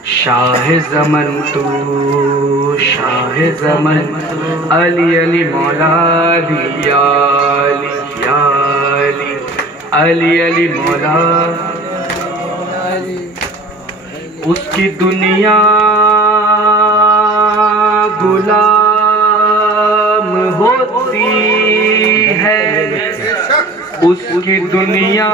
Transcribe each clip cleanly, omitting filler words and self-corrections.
شاہ زمن تو شاہ زمن علی علی مولا علی یا علی یا علی علی علی مولا اس کی دنیا غلام ہوتی ہے اس کی دنیا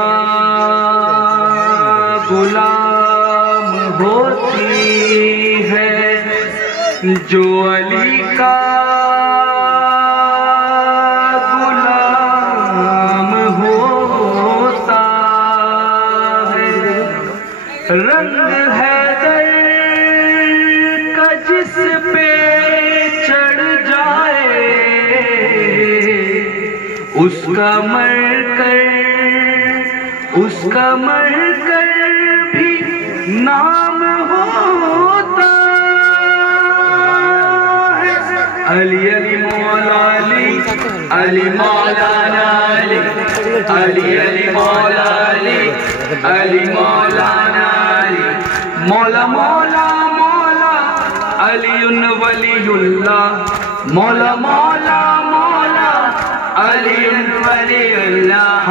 غلام ہوتی ہے جو علی کا غلام ہوتا ہے رنگ حیدر کا جس پہ چڑھ جائے اس کا مر کر بھی نام ہوتا ہے علی علی مولا علی علی مولانا علی علی علی مولا علی علی مولانا علی مولا مولا مولا علی ولی اللہ مولا مولا مولا علی ولی اللہ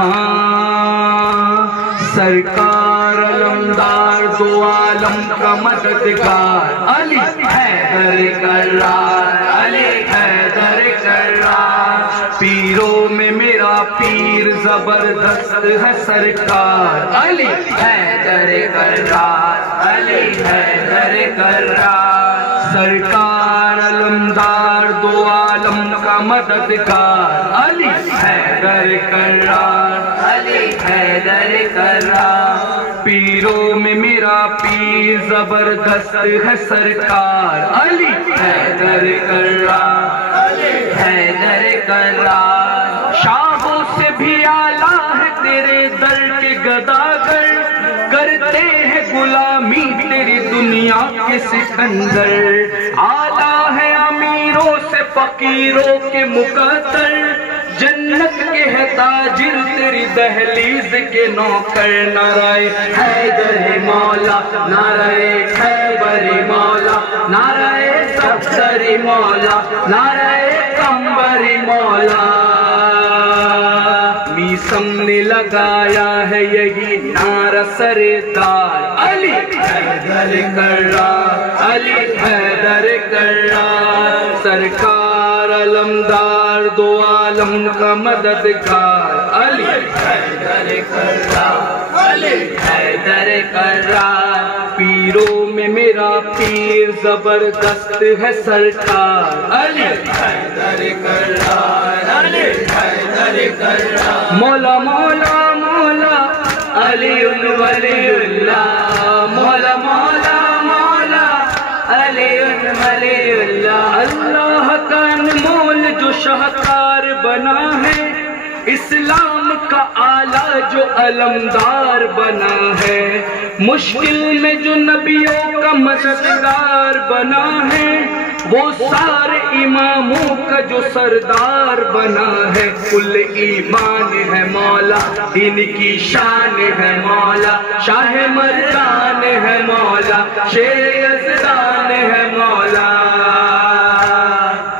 سرکار علمدار دو عالم کا مددگار علی حیدر کرار علی حیدر کرار پیروں میں میرا پیر زبردست ہے سرکار علی حیدر کرار علی حیدر کرار سرکار علمدار دو عالم کا مددگار علی حیدر کرار علی حیدر کرار پیروں میں میرا پیر زبردست ہے سرکار علی حیدر کرار علی حیدر کرار شاہوں سے بھی اعلیٰ ہے تیرے در کے گداگر کرتے ہیں غلامی تیری دنیا کے سکندر اعلیٰ ہے امیروں سے فقیروں کے مقدر جنت کے ہے تاجر تیری دہلیز کے نوکر نعرہ حیدر مولا نعرہ خیبر مولا نعرہ صفدر مولا نعرہ قمبر مولا میسم نے لگایا ہے یہی نعرہ سردار علی حیدر کرار علی حیدر کرار سرکار علمدار دو عالم کا مددگار علی حیدر کرار علی حیدر کرار پیروں میں میرا پیر زبردست ہے سرکار علی حیدر کرار علی حیدر کرار مولا مولا مولا علی ولی اللہ مولا مولا مولا علی ولی اللہ اللہ کا انمول جو شاہکار بنا ہے اسلام کا آلہ جو علمدار بنا ہے مشکل میں جو نبیوں کا مددگار بنا ہے وہ سارے اماموں کا جو سردار بنا ہے کل ایمان ہے مولا ان کی شان ہے مولا شاہ مردان ہے مولا شیر یزدان ہے مولا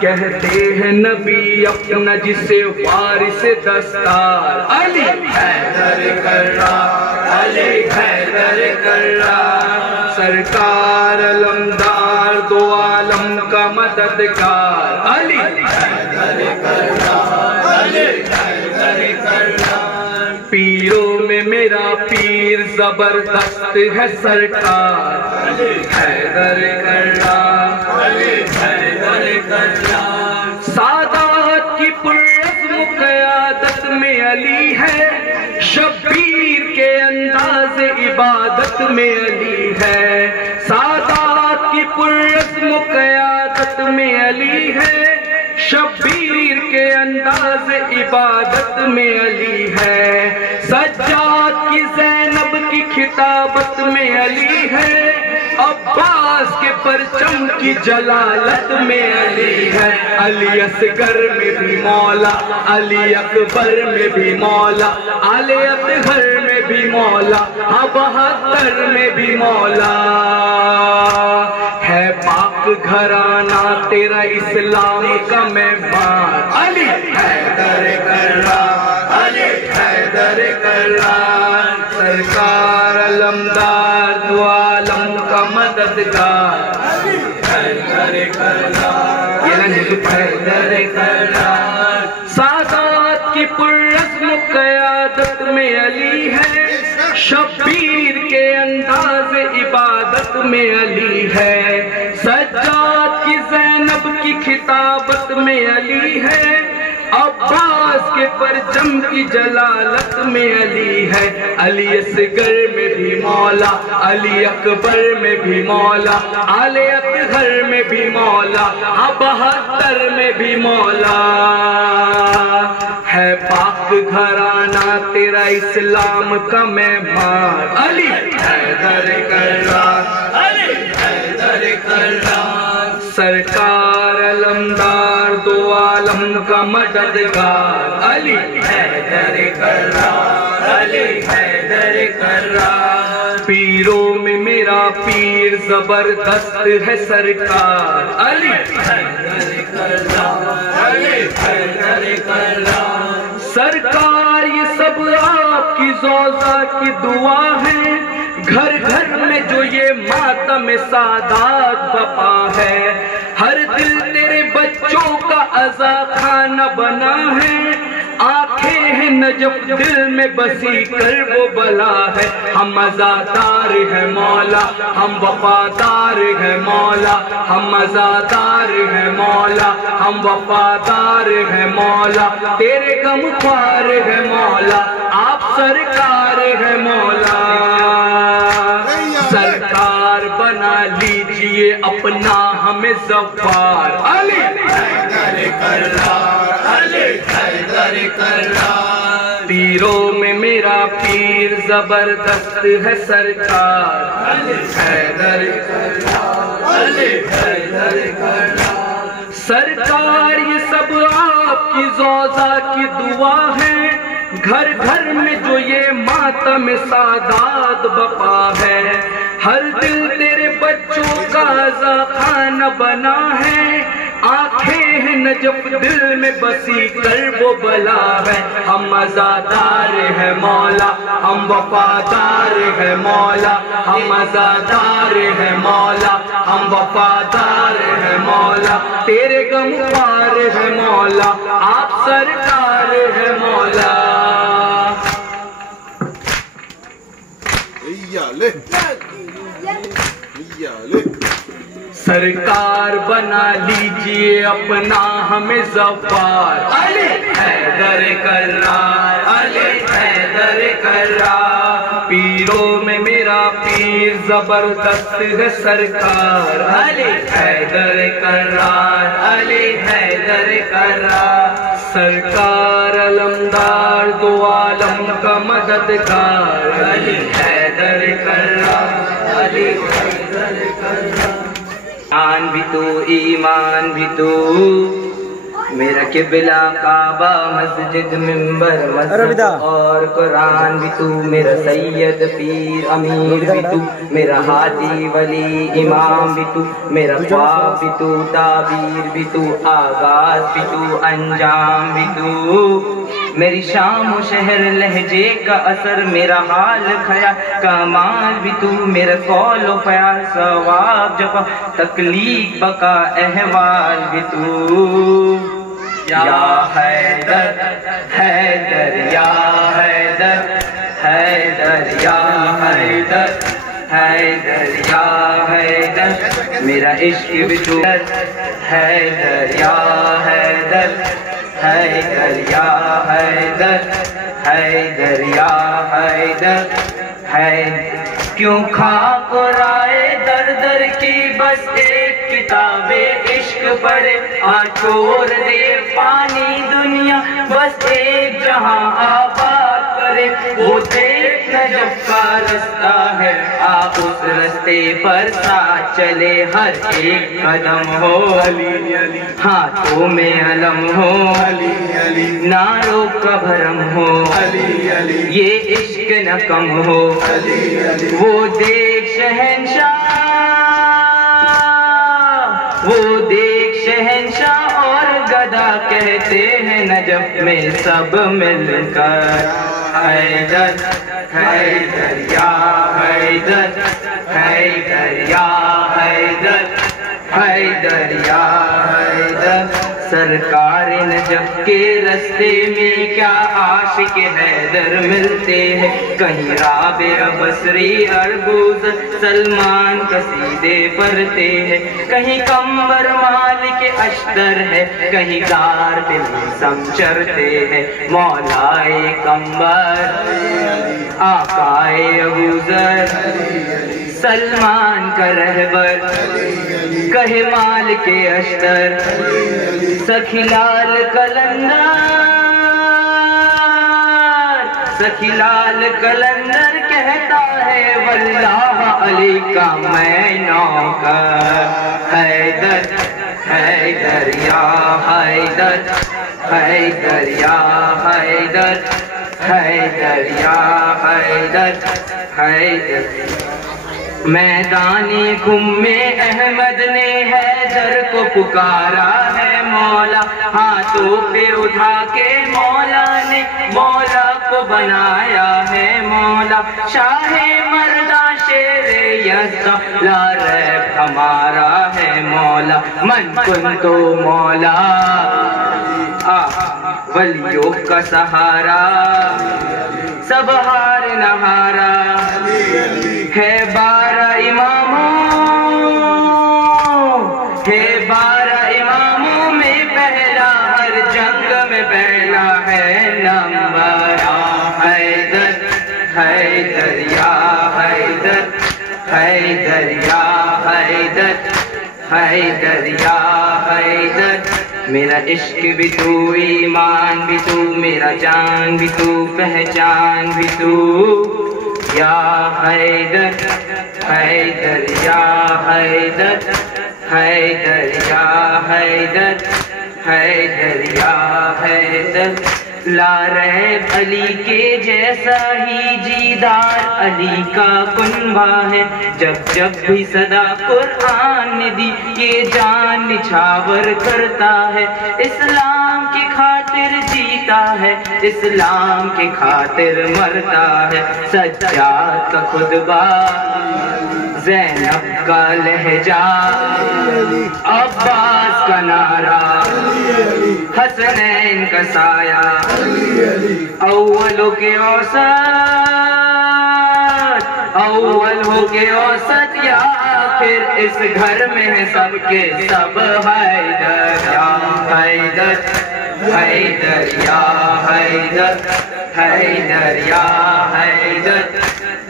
کہتے ہیں نبی اپنا جسے وارث دستار علی حیدر کرار علی حیدر کرار سرکار علمدار دو عالم کا مددگار علی حیدر کرار علی حیدر کرار پیروں میں میرا پیر زبردست ہے سرکار علی حیدر کرار علی حیدر کرار سادات کی پرعزم قیادت میں علی ہے شبیر کے انداز عبادت میں علی ہے سادات کی پرعزم قیادت میں علی ہے شبیر کے انداز عبادت میں علی ہے سجاد کی زینب کی خطابت میں علی ہے عباس کے پرچم کی جلالت میں علی ہے، علی اصغر میں بھی مولا، علی اکبر میں بھی مولا، آل اطہر میں بھی مولا، 72 میں بھی مولا ہے۔ پاک گھرانہ تیرا اسلام کا مہمان، علی حیدر کرار، علی حیدر کرار، سرکار علمدار دو عالم کا مددگار، علی حیدر کرار، یہ حیدر کرار۔ سادات کی پررسم قیادت میں علی ہے، شبیر کے انداز عبادت میں علی ہے، سجاد کی زینب کی خطابت میں علی ہے، عباس کے پرچم کی جلالت میں علی ہے، علی اصغر میں بھی مولا، علی اکبر میں بھی مولا، آل اطہر میں بھی مولا، 72 میں بھی مولا ہے۔ پاک گھرانہ تیرا اسلام کا مہمان، علی حیدر کرار، علی حیدر کرار، سرکار علمدار دو عالم کا مددگار، علی حیدر کرار، علی حیدر کرار۔ پیروں میں میرا پیر زبردست ہے سرکار، علی حیدر کرار، علی حیدر کرار۔ سرکار یہ سب آپ کی ذوضا کی دعا ہے، گھر گھر میں جو یہ ماتم سادات بپا ہے، ہر دل تیرے بچوں کا عزا خانہ بنا ہے، آنکھیں ہیں نجف دل میں بسی کر وہ بلا ہے، ہم عزادار ہیں مولا، ہم وفادار ہیں مولا، ہم عزادار ہیں مولا، ہم وفادار ہیں مولا، تیرے غم خوار ہیں مولا، آپ سرکار ہیں مولا۔ سرکار بنا لیجئے اپنا ہمیں ظفار، علی حیدر کرار، علی حیدر کرار۔ پیروں میں میرا پیر زبردست ہے سرکار، علی حیدر کرار، علی حیدر کرار۔ سرکار یہ سب آپ کی ذوضا کی دعا ہے، گھر گھر میں جو یہ ماتم سادات بپا ہے، ہر دل تیرے بچوں کا عزا خانہ بنا ہے، آنکھیں ہیں نجف دل میں بسی کر وہ بلا ہے، ہم عزادار ہیں مولا، ہم وفادار ہیں مولا، ہم عزادار ہیں مولا، ہم وفادار ہیں مولا، تیرے غم خوار ہیں مولا، آپ سرکار ہیں مولا۔ سرکار بنا لیجئے اپنا ہمیں ظفار، علی حیدر کرار، علی حیدر کرار۔ پیروں میں میرا پیر زبردست ہے سرکار، علی حیدر کرار، علی حیدر کرار۔ سرکار علمدار دو عالم کا مددگار، علی حیدر کرار، علی حیدر کرار۔ ایمان بھی تو، ایمان بھی تو، میرا قبلہ کعبہ مسجد منبر مسجد اور قرآن بھی تو، میرا سید پیر امیر بھی تو، میرا ہادی ولی امام بھی تو، میرا خواب بھی تو، تعبیر بھی تو، آغاز بھی تو، انجام بھی تو، میری شام و شہر لہجے کا اثر، میرا حال خیال کمال بھی تو، میرا قول و فعال ثواب جفا تکلیف بقا احوال بھی تو۔ یا حیدر حیدر یا حیدر حیدر یا حیدر حیدر یا حیدر، میرا عشق بھی تو حیدر یا حیدر حیدر یا حیدر حیدر یا حیدر حیدر۔ کیوں خاک و رائے در در کی بس ایک کتاب عشق پڑھے، چھوڑ دے پانی دنیا بس ایک جہاں آباد کرے، وہ دیکھ نجف کا رستہ ہے، اس رستہ راستے پر ساتھ چلے ہر ایک قدم ہو ہاتھوں میں علم ہو نعروں کا بھرم ہو یہ عشق نہ کم ہو وہ دیکھ شہنشاہ اور گدا کہتے ہیں نجف میں سب مل کر حیدر حیدر یا حیدر حیدر یا حیدر حیدر یا حیدر سرکار نجف کے رستے میں کیا عاشق حیدر ملتے ہیں کہیں رابع بصری اربوز سلمان قصیدے پڑھتے ہیں کہیں قمبر مالک اشتر ہے کہیں دار بلسم چرتے ہیں مولائے قمبر آقائے ابوذر سلمان کا رہبر کہے مالک اشتر سخی لال کلندر کہتا ہے واللہ علی کا میں نوکر حیدر حیدر یا حیدر حیدر یا حیدر حیدر یا حیدر حیدر میدان خم میں احمد نے حیدر کو پکارا ہے مولا ہاتھوں پہ اٹھا کے مولا نے مولا کو بنایا ہے مولا شاہ مردہ شیر یزدہ لا ریب ہمارا ہے مولا من کن تو مولا ولیوں کا سہارا سب ہار نہارا ہے 12 اماموں میں پہلا ہر جنگ میں پہلا ہے نمبر حیدر حیدر یا حیدر حیدر یا حیدر حیدر یا حیدر میرا عشق بھی تو ایمان بھی تو میرا جان بھی تو پہچان بھی تو یا حیدر حیدر یا حیدر حیدر یا حیدر حیدر یا حیدر لا ریب علی کے جیسا ہی جیدار علی کا کنبہ ہے جب جب بھی صدا قرآن نے دی یہ جان نچھاور کرتا ہے اسلام کی خاطر جیتا ہے اسلام کی خاطر مرتا ہے سجاد کا خطبہ زینب کا لہجہ عباس کا نعرہ حسنین کا سایہ اول ہو کے اوسط یا آخر اس گھر میں ہے سب کے سب حیدر یا حیدر حیدر یا حیدر حیدر یا حیدر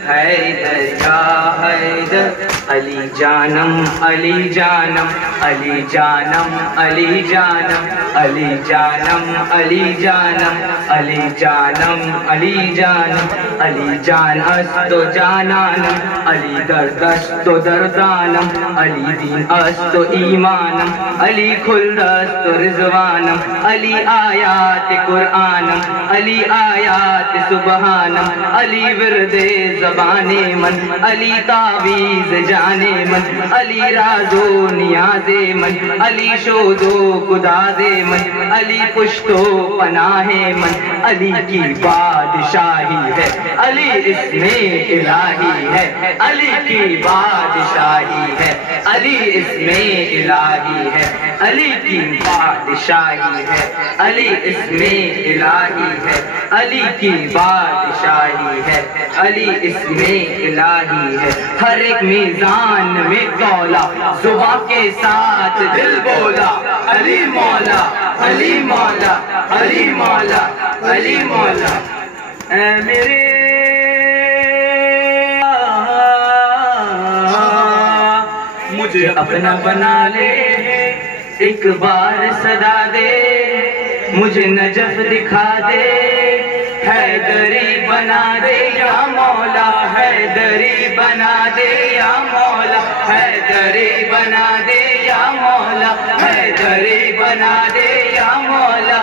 حیدر یا حیدر علی جانم علی جانم علی جانم علی جانم علی جانم علی جانم علی جانم علی جانم علی جان است و جانانم علی درد است و دردانم علی دین است و ایمانم علی خلد است و رضوانم علی آیات قرآنم علی آیات سبحانم علی ورد زبان من علی تعویذ جان من علی راز و نیاز من علی شوز و گداز من علی پشت و پناہ من علی کی بادشاہی ہے علی اسم الہی ہے علی کی بادشاہی ہے علی اسم الہی ہے علی کی بادشاہی ہے علی اسم الہی ہے علی کی بادشاہی ہے علی اسم الہی ہے ہر ایک میزان میں تولا زباں کے ساتھ دل بولا علی مولا علی مولا علی مولا علی مولا اے میرے مجھے اپنا بنا لے ایک بار صدا دے مجھے نجف دکھا دے حیدری بنا دے یا مولا حیدری بنا دے یا مولا حیدری بنا دے یا مولا حیدری بنا دے یا مولا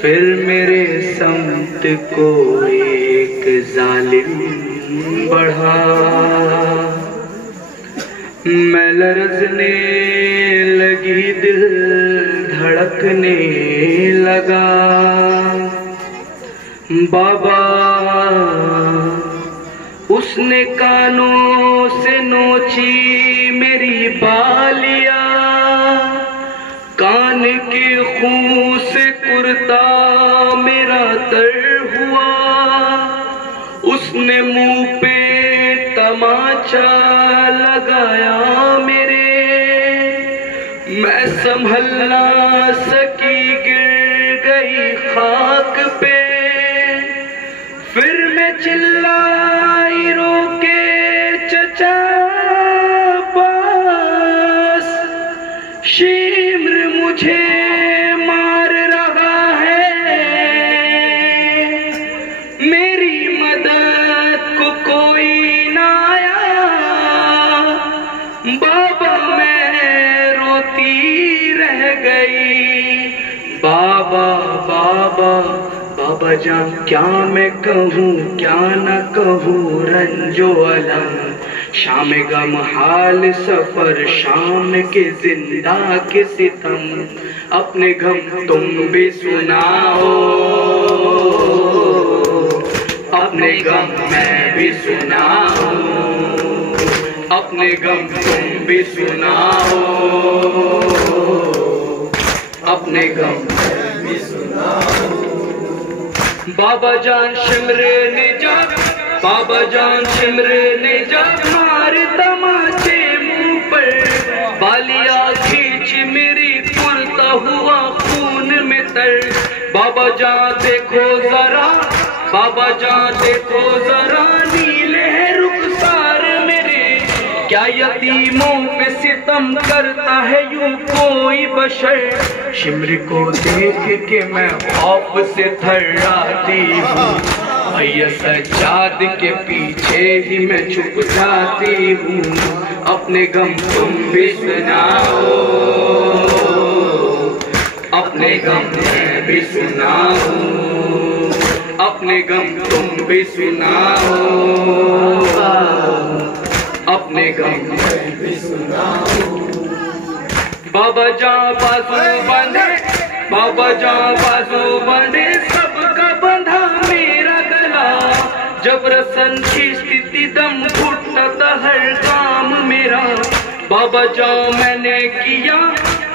پھر میرے سمت کو ایک ظالم بڑھا میں لرزنے لگی دل دھڑکنے لگا بابا اس نے کانوں سے نوچی میری بالیاں کان کے خون سے کرتا میرا تر ہوا اس نے منہ پہ تماچا لگایا میرے میں سنبھل نہ سکی گر گئی خاک پہ پھر میں چلائی رو کے چچا باس شیمر مجھے مار رہا ہے میری مدد کو کوئی نہ آیا بابا میں روتی رہ گئی بابا بابا بابا جان کیا میں کہوں کیا نہ کہوں رنج و الم شام غم حال سفر شام کے زندہ کے ستم اپنے غم تم بھی سناؤ اپنے غم میں بھی سناؤں اپنے غم تم بھی سناؤ اپنے غم میں بھی سناؤ بابا جان شمر نے جب بابا جان شمر نے جب مار تماچے منہ پر بالیا کھینچ میری پھولتا ہوا خون میں تر بابا جان دیکھو ذرا بابا جان دیکھو ذرا نیلے رخسار میرے کیا یتیموں پہ ستم کرتا ہے یوں کوئی بشر شمر کو دیکھ کے میں خوف سے تھراتی ہوں بھیا سجاد کے پیچھے ہی میں چھپ جاتی ہوں اپنے غم تم بھی سناؤ اپنے غم میں بھی سناؤ اپنے غم تم بھی سناؤ اپنے غم میں بھی سناؤ بابا جان بازو بندے بابا جان بازو بندے سب کا بندھا میرا گلا جب رسن کھینچتی دم گھٹتا تھا ہر کام میرا بابا جان میں نے کیا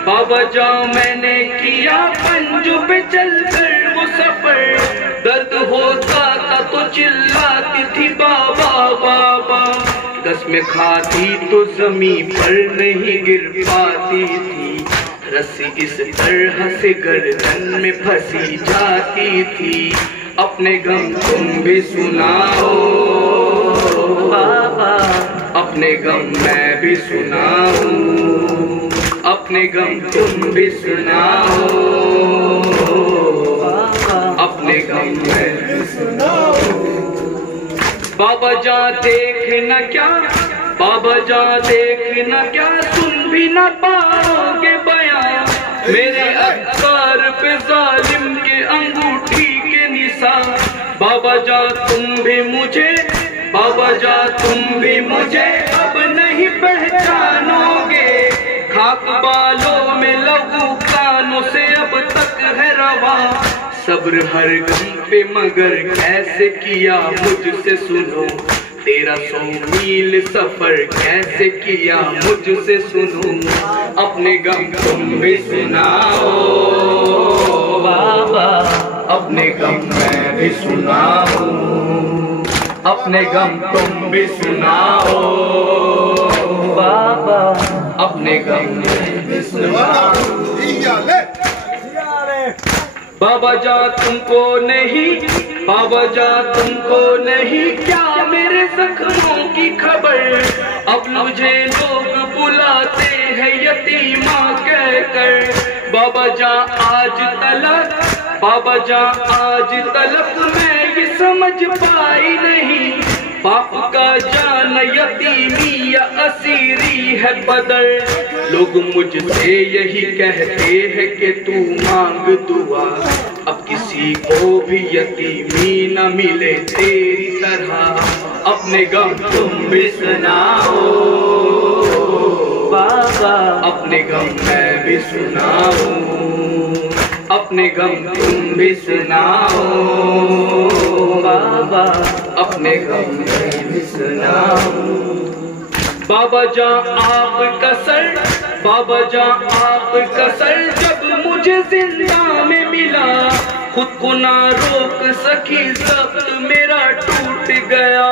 بابا جان میں نے کیا پنجوں پہ چل کر وہ سفر درد ہوتا تھا تو چلاتی تھی بابا بابا قسمیں کھاتی تو زمین پر نہیں گر پاتی تھی رسی اس طرح سے گردن میں پھنسی جاتی تھی اپنے غم تم بھی سناؤ بابا اپنے غم میں بھی سناؤں اپنے غم تم بھی سناؤ اپنے غم میں بھی سناؤ بابا جان دیکھنا کیا بابا جان دیکھنا کیا تم بھی نہ پاؤ گے بیان میرے اذکار پہ ظالم کے انگوٹھی کے نشان بابا جان تم بھی مجھے بابا جان تم بھی مجھے اب نہیں پہچانو گے خاک بالوں میں لہو کانوں سے اب تک ہے روا صبر ہر غم پہ مگر کیسے کیا مجھ سے سنو 1300 میل سفر کیسے کیا مجھ سے سنو اپنے غم تم بھی سناؤ بابا اپنے غم میں بھی سناؤ اپنے غم تم بھی سناؤ بابا اپنے غم میں بھی سناؤ بابا جان تم کو نہیں بابا جان تم کو نہیں کیا میرے زخموں کی خبر اب مجھے لوگ بلاتے ہیں یتیمہ کہہ کر، بابا جان آج تلک میں یہ سمجھ پائی نہیں، باپ کا جان یتیمی یا اسیری ہے بدر۔ لوگ مجھ سے یہی کہتے ہیں کہ تو مانگ دعا، اب کسی کو بھی یتیمی نہ ملے تیری طرح، اپنے غم تم بھی سناؤ بابا، اپنے غم میں بھی سناؤں، اپنے غم تم بھی سناؤ بابا، اپنے غم میں بھی سناؤ۔ بابا جان آپ کا سر جب مجھے زندہ میں ملا، خود کو نہ روک سکی ضبط میرا ٹوٹ گیا۔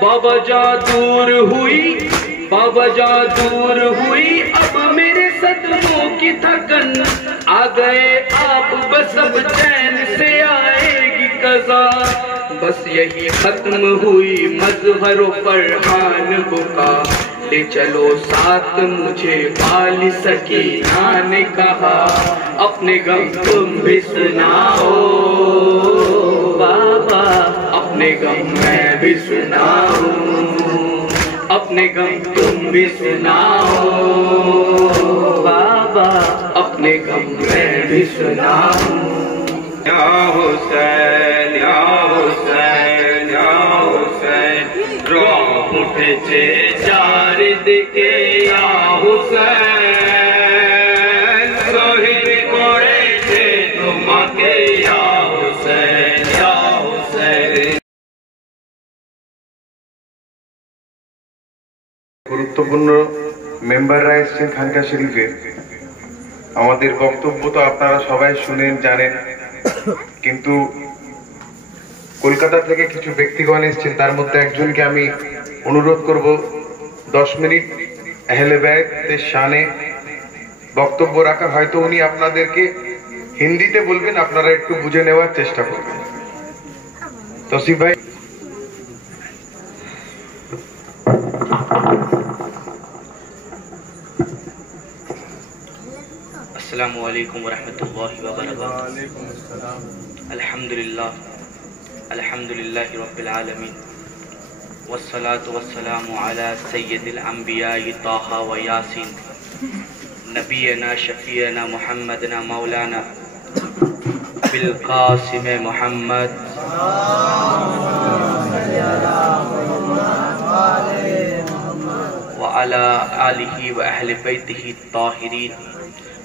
بابا جان دور ہوئی اب میرے صدموں کی تھکن، آ گئے آپ بس اب چین سے آئے گی قضا، بس یہی ختم ہوئی مظہر و فرحان بکا، لے چلو ساتھ مجھے والی سکینہ نے کہا، اپنے غم تم بھی سناؤ بابا، اپنے غم میں بھی سناؤں، اپنے غم تم بھی سناؤ بابا، اپنے غم میں بھی سناؤں۔ یا حسین یا حسین یا حسین، روح اٹھے جارد کے یا حسین، سہر کوڑے تھے تم کے یا حسین یا حسین۔ গুরুত্বপূর্ণ মেম্বাররা এসেছেন খানকা শরীফের। আমাদের বক্তব্য তো আপনারা সবাই শুনেন জানেন, কিন্তু কলকাতা থেকে কিছু ব্যক্তিগণ এসেছেন, তার মধ্যে একজনকে আমি অনুরোধ করব 10 মিনিট আহলে বাইতের শানে বক্তব্য রাখার। হয়তো উনি আপনাদেরকে হিন্দিতে বলবেন, আপনারা একটু বুঝে নেওয়ার চেষ্টা করবেন। তৌসিফ ভাই। السلام علیکم ورحمۃ اللہ وبرکاتہ۔ الحمدللہ رب العالمین، والصلاة والسلام علی سید الانبیاء طٰہٰ و یاسین، نبینا شفیعنا محمدنا مولانا بالقاسم محمد وعلی آلہ و اہل بیتہ الطاہرین،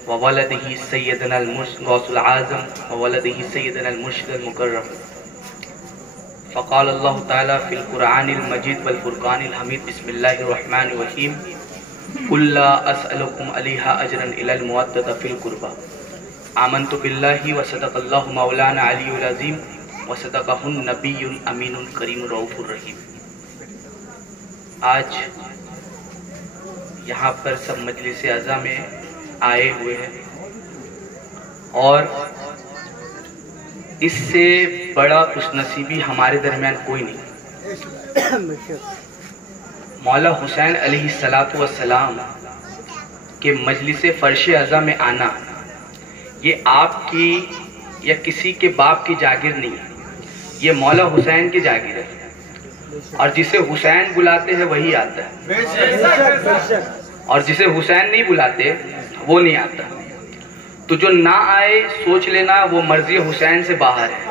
وولده سیدنا غوث العظم، وولده سیدنا المرشد المکرم۔ فقال اللہ تعالی فی القرآن المجید والفرقان الحمید، بسم اللہ الرحمن الرحیم، قل لا اسألکم علیہ اجرا الا المودۃ فی القربى، آمنت باللہ وصدق اللہ مولانا علی العظیم، وصدقہ النبی الامین الکریم الرؤوف الرحیم۔ آج یہاں پر سب مجلس اعزا میں آئے ہوئے ہیں، اور اس سے بڑا خوش نصیبی ہمارے درمیان کوئی نہیں۔ مولا حسین علیہ السلام کے مجلس فرش اعزا میں آنا، یہ آپ کی یا کسی کے باپ کی جاگیر نہیں ہے، یہ مولا حسین کی جاگیر ہے، اور جسے حسین بلاتے ہیں وہی آتا ہے، اور جسے حسین نہیں بلاتے وہ نہیں آتا۔ تو جو نہ آئے سوچ لینا وہ مرضی حسین سے باہر ہے،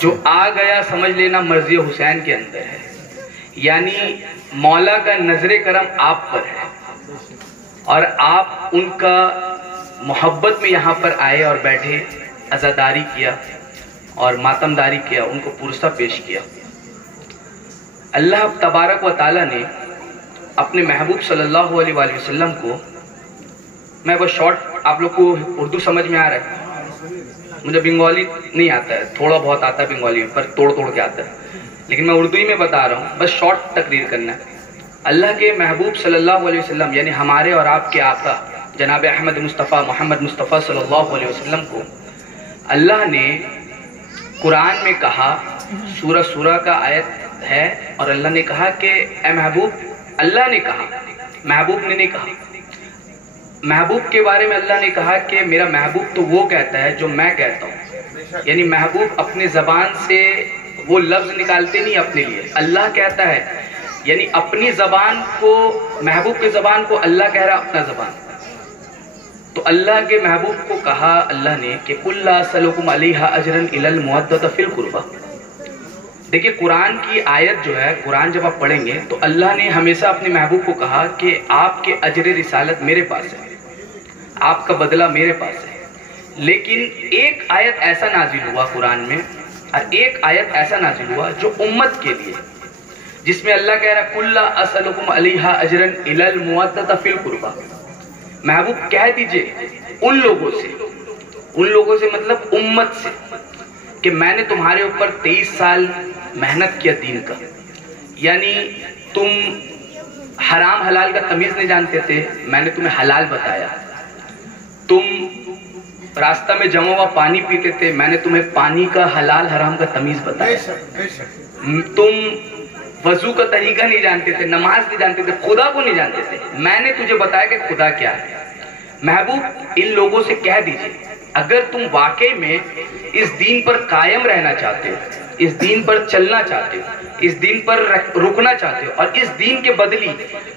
جو آ گیا سمجھ لینا مرضی حسین کے اندر ہے، یعنی مولا کا نظر کرم آپ پر ہے، اور آپ ان کا محبت میں یہاں پر آئے اور بیٹھے، عزاداری کیا اور ماتمداری کیا، ان کو پرسہ پیش کیا۔ اللہ تبارک و تعالیٰ نے اپنے محبوب صلی اللہ علیہ وآلہ وسلم کو، میں وہ شارٹ، آپ لوگ کو اردو سمجھ میں آ رہا ہے، مجھے بنگالی نہیں آتا ہے، تھوڑا بہت آتا ہے بنگالی پر توڑ کے آتا ہے، لیکن میں اردو ہی میں بتا رہا ہوں، بس شارٹ تقریر کرنا ہے۔ اللہ کے محبوب صلی اللہ علیہ وسلم یعنی ہمارے اور آپ کے آقا جناب احمد مصطفیٰ محمد مصطفیٰ صلی اللہ علیہ وسلم کو اللہ نے قرآن میں کہا، سورہ کا آیت ہے، اور اللہ نے کہا کہ اے محبوب اللہ نے کہا، محبوب نے نہیں کہا۔ محبوب کے بارے میں اللہ نے کہا کہ میرا محبوب تو وہ کہتا ہے جو میں کہتا ہوں، یعنی محبوب اپنے زبان سے وہ لفظ نکالتے نہیں اپنے لیے، اللہ کہتا ہے، یعنی اپنی زبان کو، محبوب کی زبان کو اللہ کہہ رہا اپنا زبان۔ تو اللہ کے محبوب کو کہا اللہ نے کہ قُلْ لَا أَسْأَلُكُمْ عَلَيْهَا أَجْرًا إِلَّا الْمَوَدَّةَ فِي الْقُرْبَى۔ دیکھیے قرآن کی آیت جو ہے، قرآن جب آپ پڑھیں گے تو اللہ نے ہمیشہ اپنے محبوب کو کہا کہ آپ کے اجر رسالت میرے پاس ہے، آپ کا بدلہ میرے پاس ہے۔ لیکن ایک آیت ایسا نازل ہوا قرآن میں، اور ایک آیت ایسا نازل ہوا جو امت کے لیے، جس میں اللہ کہہ رہا قُلْ لَا أَسْأَلُكُمْ عَلَيْهَا أَجْرًا إِلَّا الْمَوَدَّةَ فِي الْقُرْبَى۔ محبوب کہہ دیجئے ان لوگوں سے مطلب امت سے، کہ میں نے تمہارے اوپر 23 سال محنت کیا دین کا، یعنی تم حرام حلال کا تمیز نہیں جانتے تھے، میں نے تمہیں حلال بتایا، تم راستہ میں جمع ہوا پانی پیتے تھے، میں نے تمہیں پانی کا حلال حرام کا تمیز بتایا، تم وضو کا طریقہ نہیں جانتے تھے، نماز نہیں جانتے تھے، خدا کو نہیں جانتے تھے، میں نے تجھے بتایا کہ خدا کیا ہے۔ محبوب ان لوگوں سے کہہ دیجئے اگر تم واقعی میں اس دین پر قائم رہنا چاہتے ہو، اس دین پر چلنا چاہتے ہو، اس دین پر رکنا چاہتے ہو، اور اس دین کے بدلی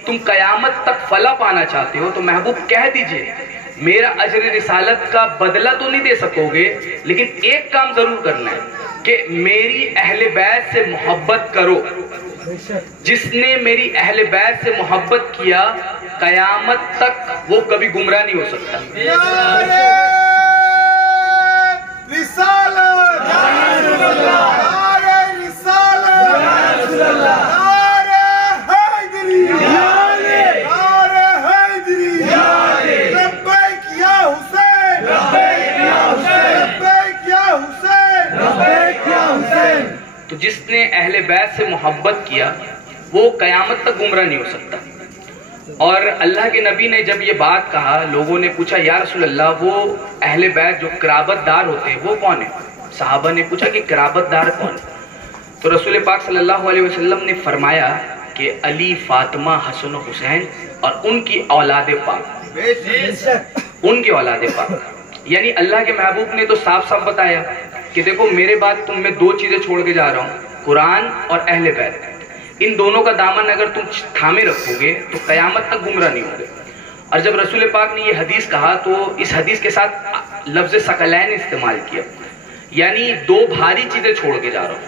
تم قیامت تک فلاح پانا چاہتے ہو، تو محبوب کہہ دیجئے میرا اجر رسالت کا بدلہ تو نہیں دے سکو گے، لیکن ایک کام ضرور کرنا ہے کہ میری اہل بیت سے محبت کرو۔ جس نے میری اہل بیت سے محبت کیا قیامت تک وہ کبھی گمراہ نہیں ہو سکتا۔ تو جس نے اہل بیت سے محبت کیا وہ قیامت تک گمراہ نہیں ہو سکتا۔ اور اللہ کے نبی نے جب یہ بات کہا، لوگوں نے پوچھا یا رسول اللہ وہ اہل بیت جو قرابت دار ہوتے ہیں وہ کون ہیں؟ صحابہ نے پوچھا کہ قرابت دار کون ہے؟ تو رسول پاک صلی اللہ علیہ وسلم نے فرمایا کہ علی، فاطمہ، حسن و حسین اور ان کی اولاد پاک، ان کی اولاد پاک۔ یعنی اللہ کے محبوب نے تو صاف صاف بتایا کہ دیکھو میرے بعد تم میں 2 چیزیں چھوڑ کے جا رہا ہوں، قرآن اور اہل بیت۔ ان دونوں کا دامن اگر تم تھامے رکھو گے تو قیامت تک گمراہ نہیں ہوگے۔ اور جب رسول پاک نے یہ حدیث کہا تو اس حدیث کے ساتھ لفظ ثقلین استعمال کیا، یعنی 2 بھاری چیزیں چھوڑ کے جا رہا ہوں۔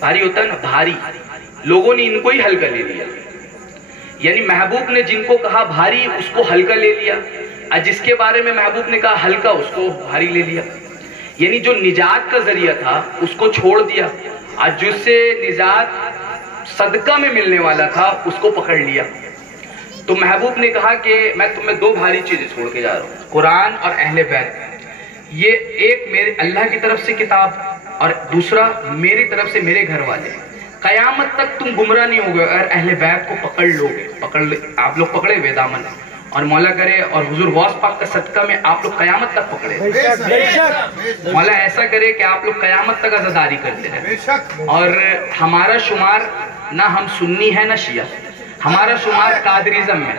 بھاری ہوتا ہے نا، بھاری، لوگوں نے ان کو ہی ہلکا لے لیا، یعنی محبوب نے جن کو کہا بھاری اس کو ہلکا لے لیا، اور جس کے بارے میں محبوب نے کہا ہلکا اس کو بھاری لے لیا، یعنی جو نجات کا ذریعہ تھا اس کو چھوڑ دیا، اور جس سے نجات صدقہ میں ملنے والا تھا اس کو پکڑ لیا۔ تو محبوب نے کہا کہ میں تمہیں 2 بھاری چیزیں چھوڑ کے جا رہا ہوں، قرآن اور اہل بیت۔ یہ ایک میرے اللہ کی طرف سے کتاب، اور دوسرا میری طرف سے میرے گھر والے۔ قیامت تک تم گمراہ نہیں ہوگے اگر اہل بیت کو پکڑ لو گے، آپ لوگ پکڑے ہوئے دامن، اور مولا کرے اور حضور غوث پاک کا صدقہ میں آپ لوگ قیامت تک پکڑے، مولا ایسا کرے کہ آپ لوگ قیامت تک عزاداری کرتے رہے۔ اور ہمارا شمار نہ ہم سنی ہے نہ شیعہ، ہمارا شمار قادریزم میں،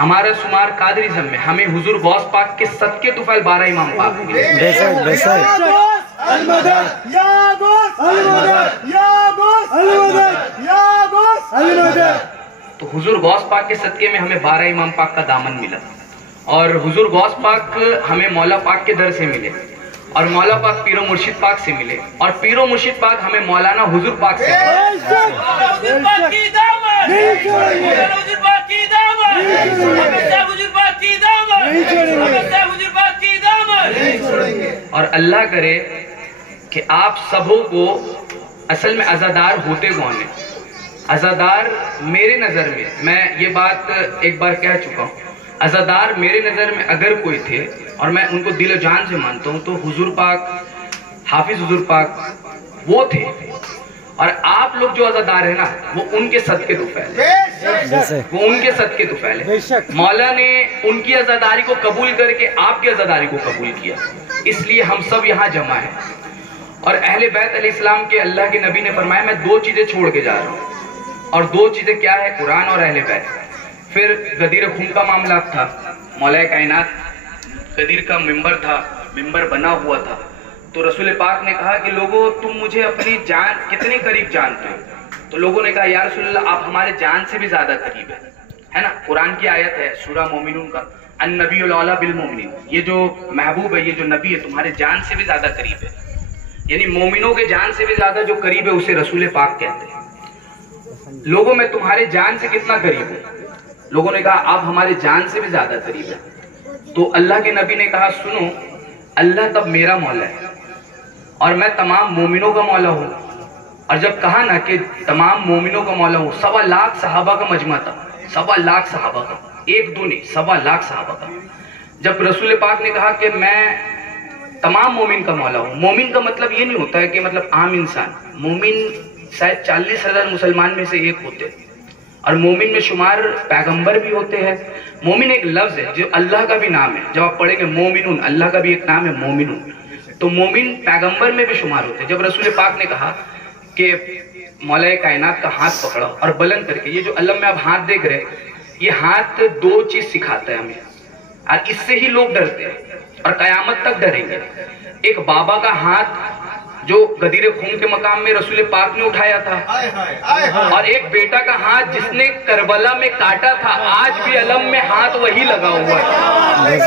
ہمارا شمار قادریزم میں، ہمیں حضور غوث پاک کے صدقے طفیل 12 امام پاک ملے۔ تو حضور غوث پاک کے صدقے میں ہمیں 12 امام پاک کا دامن ملا، اور حضور غوث پاک ہمیں مولا پاک کے در سے ملے، اور مولا پاک پیر و مرشد پاک سے ملے، اور پیر و مرشد پاک ہمیں مولانا حضور پاک سے ملے۔ اور اللہ کرے کہ آپ سبوں کو اصل میں عزادار ہوتے کون ہیں؟ عزادار میرے نظر میں یہ بات ایک بار کہہ چکا ہوں، عزادار میرے نظر میں اگر کوئی تھے اور میں ان کو دل و جان سے مانتا ہوں تو حضور پاک، حافظ حضور پاک وہ تھے، اور آپ لوگ جو عزادار ہیں نا وہ ان کے صدقے طفیل ہیں، وہ ان کے صدقے طفیل ہیں۔ مولا نے ان کی عزاداری کو قبول کر کے آپ کی عزاداری کو قبول کیا، اس لیے ہم سب یہاں جمع ہیں۔ اور اہل بیت علیہ السلام کے اللہ کے نبی نے فرمایا میں 2 چیزیں چھوڑ کے جا رہا ہوں، اور دو چیزیں کیا ہے؟ قرآن اور اہل بیت۔ پھر غدیر خم کا معاملہ تھا، مولا کائنات غدیر کا ممبر تھا، ممبر بنا ہوا تھا، تو رسول پاک نے کہا کہ لوگوں تم مجھے اپنی جان کتنے قریب جانتے ہو؟ تو لوگوں نے کہا یا رسول اللہ آپ ہمارے جان سے بھی زیادہ قریب ہے نا؟ قرآن کی آیت ہے سورہ مومنون کا، النبی الاولی بالمومنین، یہ جو محبوب ہے، یہ جو نبی ہے تمہارے جان سے بھی زیادہ قریب ہے، یعنی مومنوں کے جان سے بھی زیادہ جو قریب ہے اسے رسول پاک کہتے ہیں۔ لوگوں میں تمہارے جان سے کتنا قریب ہے؟ لوگوں نے کہا آپ ہمارے جان سے بھی زیادہ قریب ہے۔ تو اللہ کے نبی نے کہا سنو، اللہ تب میرا مولا ہے اور میں تمام مومنوں کا مولا ہوں۔ اور جب کہا نا کہ تمام مومنوں کا مولا ہوں، 1.25 لاکھ صحابہ کا مجمع تھا، 1.25 لاکھ صحابہ کا، ایک دو نہیں، 1.25 لاکھ صحابہ کا۔ جب رسول پاک نے کہا کہ میں تمام مومن کا مولا ہوں، مومن کا مطلب یہ نہیں ہوتا ہے کہ مطلب عام انسان، مومن شاید 40,000 مسلمان میں سے ایک ہوتے ہیں، اور مومن میں شمار پیغمبر بھی ہوتے ہیں۔ مومن ایک لفظ ہے جو اللہ کا بھی نام ہے، جب آپ پڑھیں گے مومنون، اللہ کا بھی ایک نام ہے مومنون، تو مومن پیغمبر میں بھی شمار ہوتے ہیں۔ جب رسول پاک نے کہا کہ مولا کائنات کا ہاتھ پکڑا اور بلند کر کے، یہ جو علم میں آپ ہاتھ دیکھ رہے ہیں، یہ ہاتھ دو چیز سکھاتا ہے ہمیں، اور اس سے ہی لوگ ڈرتے ہیں اور قیامت تک ڈریں گے۔ ایک بابا کا ہاتھ جو غدیر خون کے مقام میں رسول پاک نے اٹھایا تھا، اور ایک بیٹا کا ہاتھ جس نے کربلا میں کاٹا تھا، آج بھی علم میں ہاتھ وہی لگا ہوا ہے،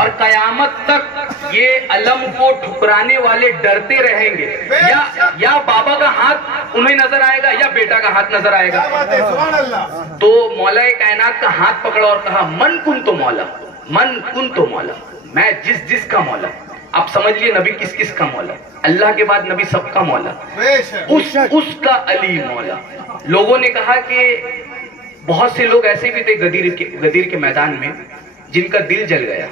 اور قیامت تک یہ علم کو ٹھکرانے والے ڈرتے رہیں گے۔ یا بابا کا ہاتھ انہیں نظر آئے گا یا بیٹا کا ہاتھ نظر آئے گا۔ تو مولا کائنات کا ہاتھ پکڑا اور کہا من کن تو مولا، من کن تو مولا، میں جس کا مولا۔ آپ سمجھئے نبی کس کا مولا؟ اللہ کے بعد نبی سب کا مولا، اس کا علی مولا۔ لوگوں نے کہا کہ بہت سے لوگ ایسے بھی تھے غدیر کے میدان میں جن کا دل جل گیا،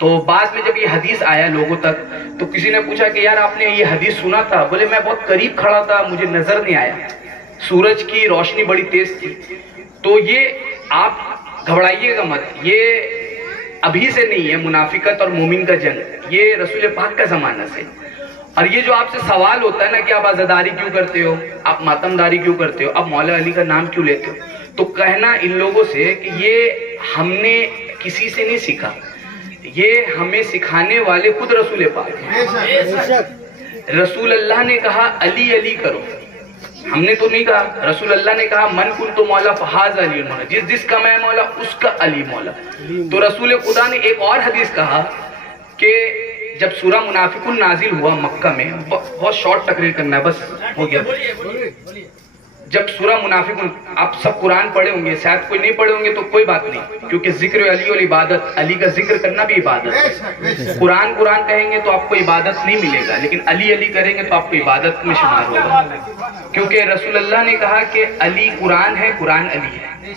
تو بعد میں جب یہ حدیث آیا لوگوں تک تو کسی نے پوچھا کہ یار آپ نے یہ حدیث سنا تھا؟ بولے میں بہت قریب کھڑا تھا، مجھے نظر نہیں آیا، سورج کی روشنی بڑی تیز تھی۔ تو یہ آپ گھبرائیے گا مت، یہ ابھی سے نہیں ہے منافقت اور مومن کا جنگ، یہ رسول پاک کا زمانہ سے۔ اور یہ جو آپ سے سوال ہوتا ہے نا کہ آپ عزاداری کیوں کرتے ہو، آپ ماتمداری کیوں کرتے ہو، آپ مولا علی کا نام کیوں لیتے ہو، تو کہنا ان لوگوں سے کہ یہ ہم نے کسی سے نہیں سیکھا، یہ ہمیں سکھانے والے خود رسول پاک ہیں۔ رسول اللہ نے کہا علی علی کرو، ہم نے تو نہیں کہا، رسول اللہ نے کہا من کن تو مولا فہاز علی مولا، جس کا میں مولا اس کا علی مولا۔ تو رسول خدا نے ایک اور حدیث کہا کہ جب سورہ منافقون نازل ہوا مکہ میں، بہت شارٹ تقریر کرنا ہے بس ہو گیا، جب سورہ منافقون، آپ سب قرآن پڑھے ہوں گے، شاید کوئی نہیں پڑھے ہوں گے تو کوئی بات نہیں، کیونکہ ذکر علی اور عبادت، علی کا ذکر کرنا بھی عبادت ہے۔ قرآن کہیں گے تو آپ کو عبادت نہیں ملے گا، لیکن علی علی کریں گے تو آپ کو عبادت میں شمار ہوگا، کیونکہ رسول اللہ نے کہا کہ علی قرآن ہے، قرآن علی ہے۔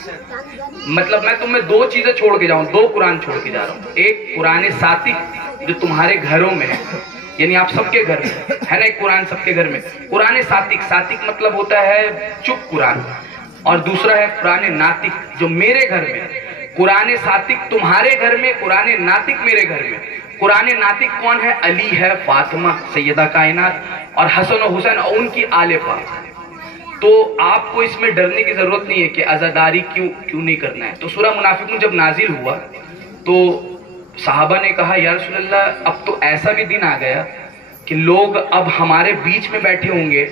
مطلب میں تمہیں دو چیزیں چھوڑ کے جاؤں، دو قرآن چھوڑ کے جا رہا ہوں، ایک قرآن ساتق جو تمہارے گھروں میں ہے، یعنی آپ سب کے گھر میں ہے نا، ایک قرآن سب کے گھر میں، قرآن ساتق مطلب ہوتا ہے چپ قرآن، اور دوسرا ہے قرآن ناطق جو میرے گھر میں، قرآن ساتق تمہارے گھر میں، قرآن ناطق میرے گھر میں۔ قرآن ناطق کون ہے؟ علی ہے، فاطمہ سیدہ کائنات اور حسن و حسین اور ان کی آل پاک۔ تو آپ کو اس میں ڈرنے کی ضرورت نہیں ہے کہ عزاداری کیوں نہیں کرنا ہے۔ تو سورہ منافقون جب نازل ہوا تو صحابہ نے کہا یا رسول اللہ اب تو ایسا بھی دن آ گیا کہ لوگ اب ہمارے بیچ میں بیٹھے ہوں گے،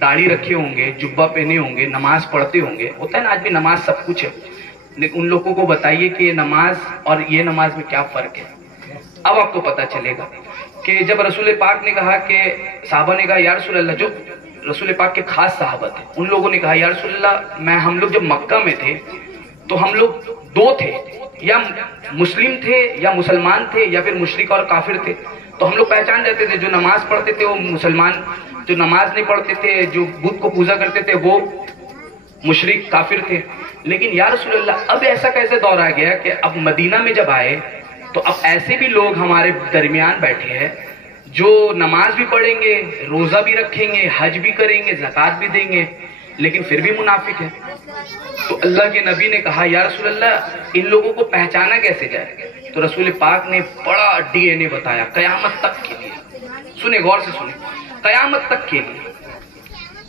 داڑھی رکھے ہوں گے، جبہ پہنے ہوں گے، نماز پڑھتے ہوں گے، ہوتا ہے نا آج بھی نماز سب کچھ ہے، لیکن ان لوگوں کو بتائیے کہ نماز اور یہ نماز میں کیا فرق ہے۔ اب آپ کو پتہ چلے گا کہ جب رسول پاک نے کہا کہ صحابہ نے کہا یا رسول اللہ، جو رسول پاک کے خاص صحابہ تھے ان لوگوں نے کہا یا رسول اللہ ہم لوگ جب مکہ میں تھے تو ہم لوگ دو تھے، یا مسلم تھے یا مسلمان تھے یا پھر مشرک اور کافر تھے، تو ہم لوگ پہچان جاتے تھے، جو نماز پڑھتے تھے وہ مسلمان، جو نماز نہیں پڑھتے تھے، جو بت کو پوجا کرتے تھے وہ مشرک کافر تھے۔ لیکن یا رسول اللہ اب ایسا کیسے دور آ گیا کہ اب مدینہ میں جب آئے تو اب ایسے بھی لوگ ہمارے درمیان بیٹھے ہیں جو نماز بھی پڑھیں گے، روزہ بھی رکھیں گے، حج بھی کریں گے، زکوٰۃ بھی دیں گے، لیکن پھر بھی منافق ہے۔ تو اللہ کے نبی نے کہا یا رسول اللہ ان لوگوں کو پہچانا کیسے جائے؟ تو رسول پاک نے بڑا ڈی این اے بتایا قیامت تک کے لیے، سنیں غور سے سنیں، قیامت تک کے لیے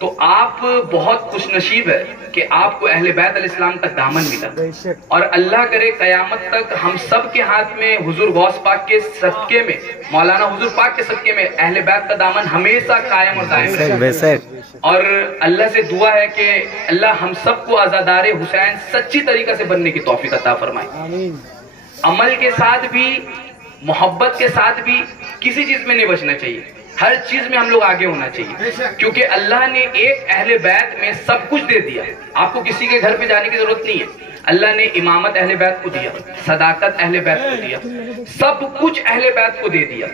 تو آپ بہت خوش نصیب ہے کہ آپ کو اہل بیت علیہ السلام کا دامن ملا، اور اللہ کرے قیامت تک ہم سب کے ہاتھ میں حضور غوث پاک کے صدقے میں، مولانا حضور پاک کے صدقے میں اہل بیت کا دامن ہمیشہ قائم اور دائم رہے۔ اور اللہ سے دعا ہے کہ اللہ ہم سب کو عزادار حسین سچی طریقہ سے بننے کی توفیق عطا فرمائے، عمل کے ساتھ بھی، محبت کے ساتھ بھی، کسی چیز میں نہیں بچنا چاہیے، ہر چیز میں ہم لوگ آگے ہونا چاہیے، کیونکہ اللہ نے ایک اہل بیت میں سب کچھ دے دیا۔ آپ کو کسی کے گھر پہ جانے کی ضرورت نہیں ہے، اللہ نے امامت اہل بیت کو دیا، صداقت اہل بیت کو دیا، سب کچھ اہل بیت کو دے دیا۔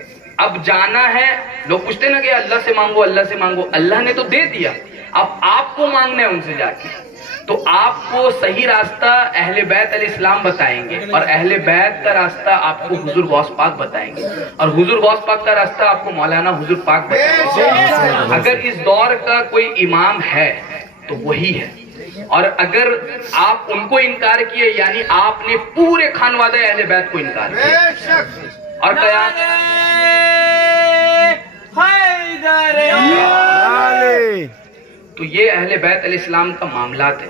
اب جانا ہے، لوگ پوچھتے نا کہ اللہ سے مانگو، اللہ سے مانگو، اللہ نے تو دے دیا، اب آپ کو مانگنا ہے ان سے جا کے۔ تو آپ کو صحیح راستہ اہل بیت علیہ السلام بتائیں گے، اور اہل بیت کا راستہ آپ کو حضور غوث پاک بتائیں گے، اور حضور غوث پاک کا راستہ آپ کو مولانا حضور پاک بتائیں گے۔ اگر اس دور کا کوئی امام ہے تو وہی ہے، اور اگر آپ ان کو انکار کیے یعنی آپ نے پورے خانوادہ اہل بیت کو انکار کیا۔ اور تو یہ اہل بیت علیہ السلام کا معاملات ہے،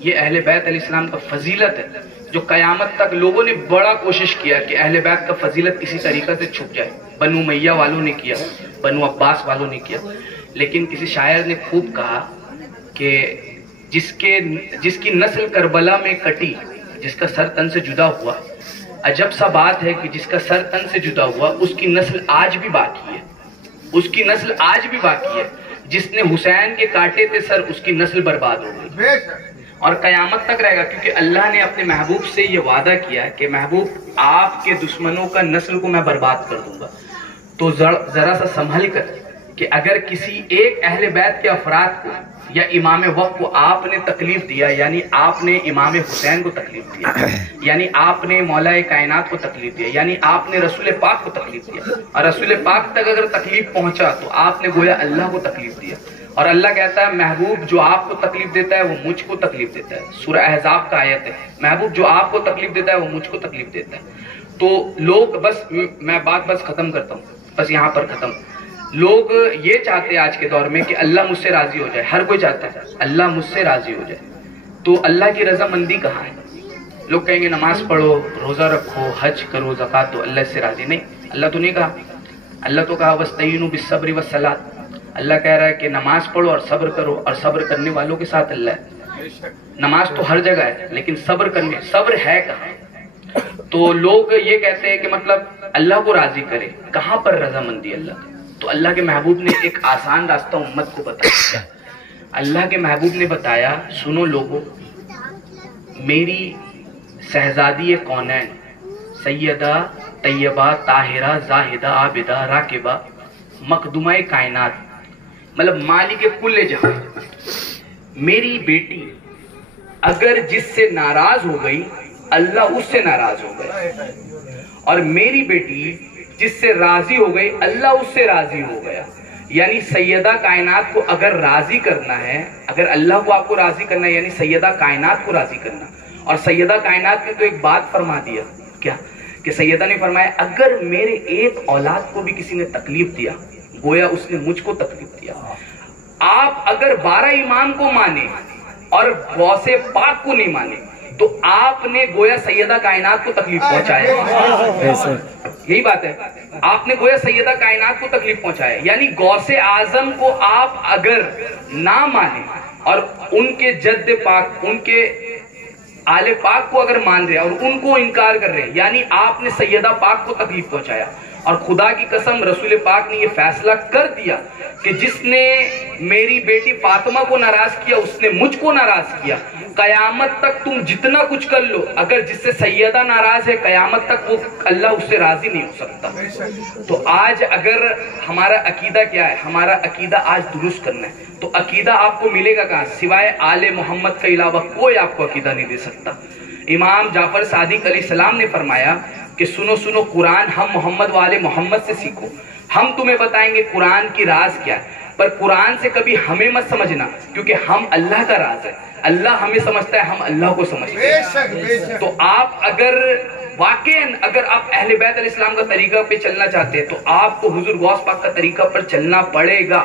یہ اہل بیت علیہ السلام کا فضیلت ہے، جو قیامت تک لوگوں نے بڑا کوشش کیا کہ اہل بیت کا فضیلت کسی طریقہ سے چھپ جائے۔ بنو امیہ والوں نے کیا، بنو عباس والوں نے کیا، لیکن کسی شاعر نے خوب کہا کہ جس کی نسل کربلا میں کٹی، جس کا سر تن سے جدا ہوا، عجب سا بات ہے کہ جس کا سر تن سے جدا ہوا اس کی نسل آج بھی باقی ہے، اس کی نسل آج بھی باقی ہے۔ جس نے حسین کے کاٹے تھے سر، اس کی نسل برباد ہو گئی اور قیامت تک رہے گا، کیونکہ اللہ نے اپنے محبوب سے یہ وعدہ کیا ہے کہ محبوب آپ کے دشمنوں کا نسل کو میں برباد کر دوں گا۔ تو ذرا سا سنبھل کر کہ اگر کسی ایک اہل بیت کے افراد کو یا امام وقت کو آپ نے تکلیف دیا، یعنی آپ نے امام حسین کو تکلیف دیا، یعنی آپ نے مولا کائنات کو تکلیف دیا، یعنی آپ نے رسول پاک کو تکلیف دیا، اور رسول پاک تک اگر تکلیف پہنچا تو آپ نے گویا اللہ کو تکلیف دیا۔ اور اللہ کہتا ہے محبوب جو آپ کو تکلیف دیتا ہے وہ مجھ کو تکلیف دیتا ہے۔ سورہ احزاب کا آیت ہے، محبوب جو آپ کو تکلیف دیتا ہے وہ مجھ کو تکلیف دیتا ہے۔ تو لوگ میں بات ختم کرتا ہوں، بس یہاں پر ختم۔ لوگ یہ چاہتے ہیں آج کے دور میں کہ اللہ مجھ سے راضی ہو جائے، ہر کوئی چاہتا ہے اللہ مجھ سے راضی ہو جائے، تو اللہ کی رضامندی کہاں ہے؟ لوگ کہیں گے نماز پڑھو، روزہ رکھو، حج کرو، زکوٰۃ دو، اللہ سے راضی نہیں۔ اللہ تو نہیں کہا، اللہ تو کہا وَاسْتَعِینُوا بِالصَّبْرِ وَالصَّلَاةِ، اللہ کہہ رہا ہے کہ نماز پڑھو اور صبر کرو، اور صبر کرنے والوں کے ساتھ اللہ ہے۔ نماز تو ہر جگہ ہے لیکن صبر ہے کہاں؟ تو لوگ یہ کہتے ہیں کہ مطلب اللہ کو راضی کرے، کہاں پر رضامندی اللہ کا؟ تو اللہ کے محبوب نے ایک آسان راستہ امت کو بتایا۔ اللہ کے محبوب نے بتایا، سنو لوگو، میری شہزادی کونین سیدہ طیبہ طاہرہ زاہدہ عابدہ راکبہ مقدمہ کائنات، مطلب مالک کل جہاں، میری بیٹی اگر جس سے ناراض ہو گئی اللہ اس سے ناراض ہو گیا، اور میری بیٹی جس سے راضی ہو گئی اللہ اس سے راضی ہو گیا۔ یعنی سیدہ کائنات کو اگر راضی کرنا ہے، اگر اللہ کو آپ کو راضی کرنا ہے یعنی سیدہ کائنات کو راضی کرنا۔ اور سیدہ کائنات نے تو ایک بات فرما دیا، کیا کہ سیدہ نے فرمایا اگر میرے ایک اولاد کو بھی کسی نے تکلیف دیا گویا اس نے مجھ کو تکلیف دیا۔ آپ اگر 12 امام کو مانے اور غوث پاک کو نہیں مانے تو آپ نے گویا سیدہ کائنات کو تکلیف پہنچایا۔ یہی بات ہے، آپ نے گویا سیدہ کائنات کو تکلیف پہنچایا، یعنی غوث اعظم کو آپ اگر نہ مانے اور ان کے جد پاک، ان کے آل پاک کو اگر مان رہے اور ان کو انکار کر رہے، یعنی آپ نے سیدہ پاک کو تکلیف پہنچایا۔ اور خدا کی قسم رسول پاک نے یہ فیصلہ کر دیا کہ جس نے میری بیٹی فاطمہ کو ناراض کیا اس نے مجھ کو ناراض کیا۔ قیامت تک تم جتنا کچھ کر لو، اگر جس سے سیدہ ناراض ہے قیامت تک وہ اللہ اس سے راضی نہیں ہو سکتا۔ تو آج اگر ہمارا عقیدہ کیا ہے؟ ہمارا عقیدہ آج درست کرنا ہے۔ تو عقیدہ آپ کو ملے گا کہاں؟ سوائے آل محمد کے علاوہ کوئی آپ کو عقیدہ نہیں دے سکتا۔ امام جعفر صادق علیہ السلام نے فرمایا کہ سنو سنو قرآن ہم محمد والے محمد سے سیکھو، ہم تمہیں بتائیں گے قرآن کی راز کیا ہے، پر قرآن سے کبھی ہمیں مت سمجھنا کیونکہ ہم اللہ کا راز ہے، اللہ ہمیں سمجھتا ہے، ہم اللہ کو سمجھتے ہیں۔ تو آپ اگر واقعاً اگر آپ اہل بیت علیہ السلام کا طریقہ پہ چلنا چاہتے ہیں تو آپ کو حضور غوث پاک کا طریقہ پر چلنا پڑے گا۔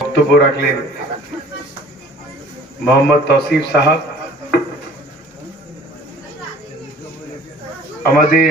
বক্তব্য রাখলেন মোহাম্মদ তৌসিফ সাহাব। আমাদের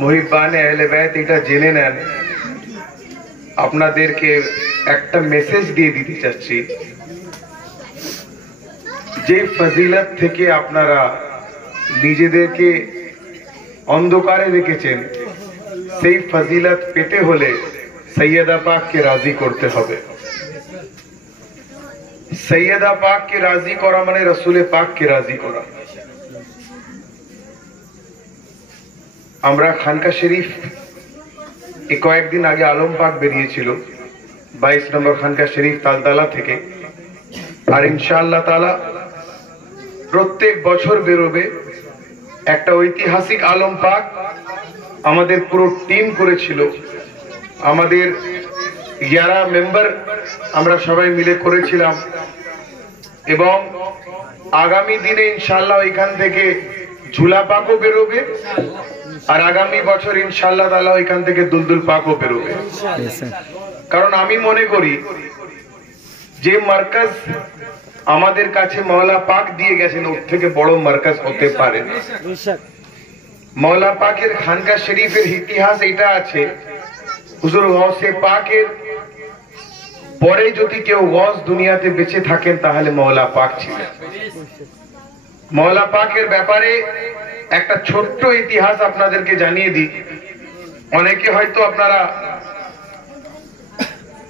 মুহিব্বানে আহলে বাইত এটা জেনে নেন, আপনাদেরকে একটা মেসেজ দিয়ে দিতে চাচ্ছি, যে ফজিলত থেকে আপনারা নিজেদেরকে অন্ধকারে রেখেছেন, সেই ফজিলত পেতে হলে সৈয়দা পাককে রাজি করতে হবে। সৈয়দা পাককে রাজি করা মানে রাসূলে পাককে রাজি করা। আমরা খানকা শরীফ কয়েকদিন আগে আলম পাক বেরিয়েছিল 22 নম্বর খানকা শরীফ তালতলা থেকে, আর ইনশাআল্লাহ তাআলা প্রত্যেক বছর বেরোবে একটা ঐতিহাসিক আলম পাক। আমাদের পুরো টিম করেছিল, আমাদের 11 মেম্বার আমরা সবাই মিলে করেছিলাম, এবং আগামী দিনে ইনশাআল্লাহ এখান থেকে ঝুলা পাকও বেরোবে, আর আগামী বছর ইনশাআল্লাহ তাআলা এখান থেকে দুলদুল পাকও বেরোবে। কারণ আমি মনে করি যে মার্কাজ আমাদের কাছে মওলা পাক দিয়ে গেছেন, ওর থেকে বড় মার্কাজ হতে পারে না। মওলা পাকের খানকা শরীফের ইতিহাস এটা আছে, হুজুর গৌসে পাকের পরে যদি কেউ গৌস দুনিয়াতে বেঁচে থাকেন তাহলে মওলা পাক ছিলেন। মওলা পাকের ব্যাপারে একটা ছোট্ট ইতিহাস আপনাদেরকে জানিয়ে দিই। অনেকে হয়তো আপনারা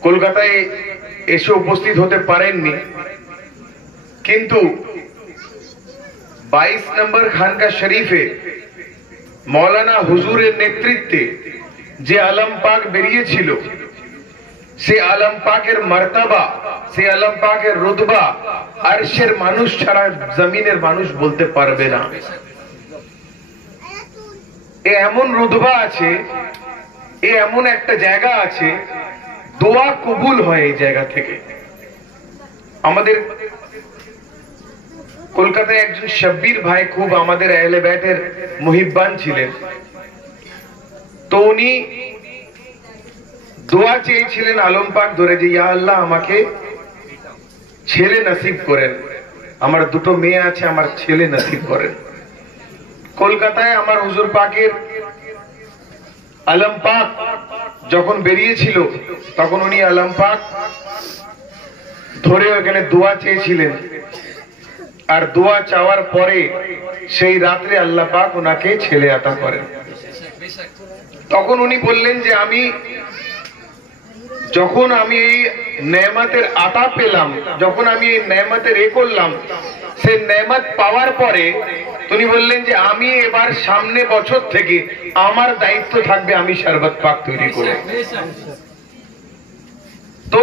কলকাতায় এসে উপস্থিত হতে পারেননি, কিন্তু 22 নম্বর খানকা শরীফে মৌলানা হুজুরের নেতৃত্বে যে আলম পাক বেরিয়েছিল, সে আলম পাকের মর্তবা, সে আলম পাকের রুতবা আরশের মানুষ ছাড়া জমিনের মানুষ বলতে পারবে না। এমন রুতবা আছে, এমন একটা জায়গা আছে, দোয়া কবুল হয় এই জায়গা থেকে। আমাদের কলকাতায় একজন শব্বির ভাই খুব আমাদের আহলে বাইতের মুহিব্বান ছিলেন, তো উনি দোয়া চেয়েছিলেন আলম পাক ধরে যে ইয়া আল্লাহ আমাকে ছেলে নসিব করেন, আমার দুটো মেয়ে আছে, আমার ছেলে নসিব করেন। কলকাতায় আমার হুজুর পাকের আলম পাক যখন বেরিয়েছিল তখন উনি আলম পাক ধরে ওখানে দোয়া চেয়েছিলেন, আর দোয়া চাওয়ার পরে সেই রাত্রে আল্লাহ পাক ওনাকে ছেলে আতা করেন। তখন উনি বললেন যে যখন আমি এই নেয়ামতের আতা পেলাম, যখন আমি এই নেয়ামতের করলাম, সেই নেয়ামত পাওয়ার পরে উনি বললেন যে আমি এবার সামনে বছর থেকে আমার দায়িত্ব থাকবে আমি শরবত পাক তৈরি করব। তো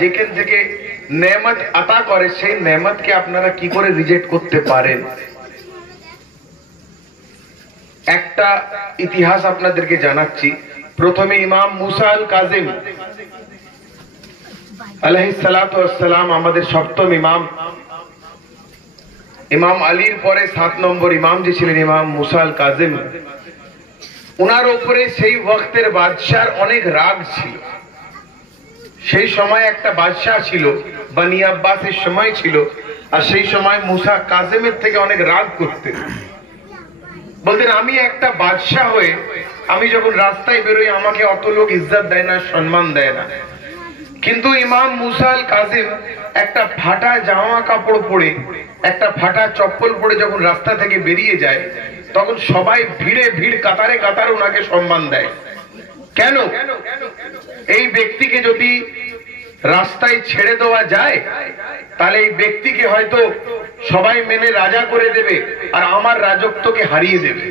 যেখান থেকে নেয়ামত আতা করে, সেই নেয়ামতকে আপনারা কি করে রিজেক্ট করতে পারেন? একটা ইতিহাস আপনাদেরকে জানাচ্ছি। প্রথমে ইমাম মুসা আল কাজিম আলাইহিস সালাতু ওয়াস সালাম আমাদের সপ্তম ইমাম, ইমাম আলীর পরে 7 নম্বর ইমাম যে ছিলেন ইমাম মুসা আল কাজিম, উনার উপরে সেই ওয়াক্তের বাদশার অনেক রাগ ছিল। সেই সময় একটা বাদশা ছিল, বনি আব্বাসের সময় ছিল, আর সেই সময় মুসা কাজিমের থেকে অনেক রাগ করতেন। বলতেন আমি একটা বাদশা হয়ে আমি যখন রাস্তায় বেরোই আমাকে অত লোক ইজ্জত দেয় না, সম্মান দেয় না, কিন্তু ইমাম মুসা আল কাজিম একটা ফাটা জামা কাপড় পরে, একটা ফাটা চপ্পল পরে যখন রাস্তা থেকে বেরিয়ে যায়, তখন সবাই ভিড় কাতারে কাতারে ওনাকে সম্মান দেয়। কেন? এই ব্যক্তিকে যদি রাস্তায় ছেড়ে দেওয়া যায় তাহলে এই ব্যক্তিকে হয়তো সবাই মেনে রাজা করে দেবে আর আমার রাজত্বকে হারিয়ে দেবে।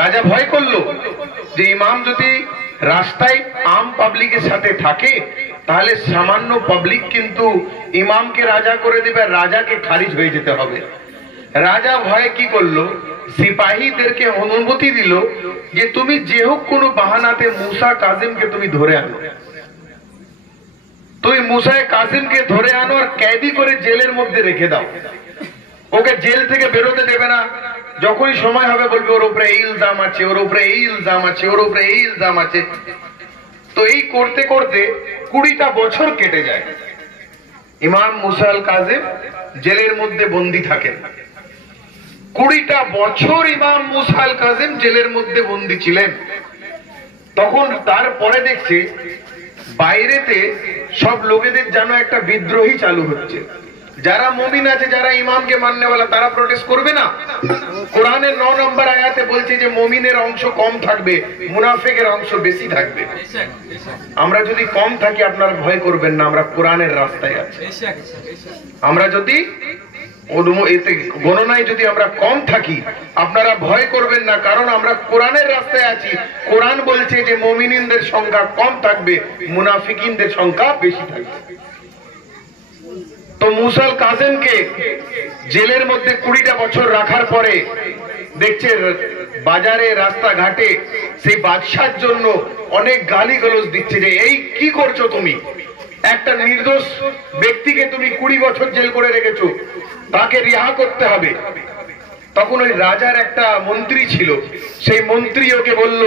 রাজা ভয় করলো যে ইমাম যদি রাস্তায় আম পাবলিকের সাথে থাকে, তাহলে সামান্য পাবলিক কিন্তু ইমামকে রাজা করে দেবে, রাজাকে খারিজ হয়ে যেতে হবে। রাজা ভয়ে কি করলো, সিপাহীদেরকে অনুমতি দিল যে তুমি যে হোক কোনো বাহানাতে মুসা কাজিমকে তুমি ধরে আনো, তুমি মুসায় কাজিমকে ধরে আনো আর কয়েদি করে জেলের মধ্যে রেখে দাও, ওকে জেল থেকে বেরোতে দেবে না। যখনই সময় হবে বলবে ওর উপরে এই ইলজাম আছে, ওর উপরে এই ইলজাম আছে, ওর উপরে এই ইলজাম আছে। তো এই করতে করতে 20টা বছর কেটে যায়। ইমাম মুসা আল কাজিম জেলের মধ্যে বন্দী থাকেন। 20টা বছর ইমাম মুসা আল কাজিম জেলের মধ্যে বন্দী ছিলেন। তখন তারপরে দেখছে বাইরেতে সব লোকেদের যেন একটা বিদ্রোহী চালু হচ্ছে। যারা মুমিন আছে, যারা ইমামকে মাননেওয়ালা, তারা প্রোটেস্ট করবে না। কোরআনের 9 নম্বর আয়াতে বলছে যে মুমিনের অংশ কম থাকবে, মুনাফিকের অংশ বেশি থাকবে। আমরা যদি কম থাকি আপনারা ভয় করবেন না, আমরা কোরআনের রাস্তায় আছি। আমরা যদি এতে গণনায় যদি আমরা কম থাকি আপনারা ভয় করবেন না, কারণ আমরা কোরআনের রাস্তায় আছি। কোরআন বলছে যে মুমিনদের সংখ্যা কম থাকবে, মুনাফিকিনদের সংখ্যা বেশি থাকবে। তো মুসা আল কাজিমকে জেলের মধ্যে 20টা বছর রাখার পরে দেখছে বাজারে রাস্তাঘাটে সেই বাদশার জন্য অনেক গালিগালাজ দিচ্ছে যে এই কি করছো তুমি, একটা নির্দোষ ব্যক্তিকে তুমি 20 বছর জেল করে রেখেছো, তাকে রিহা করতে হবে। তখন ওই রাজার একটা মন্ত্রী ছিল, সেই মন্ত্রী ওকে বলল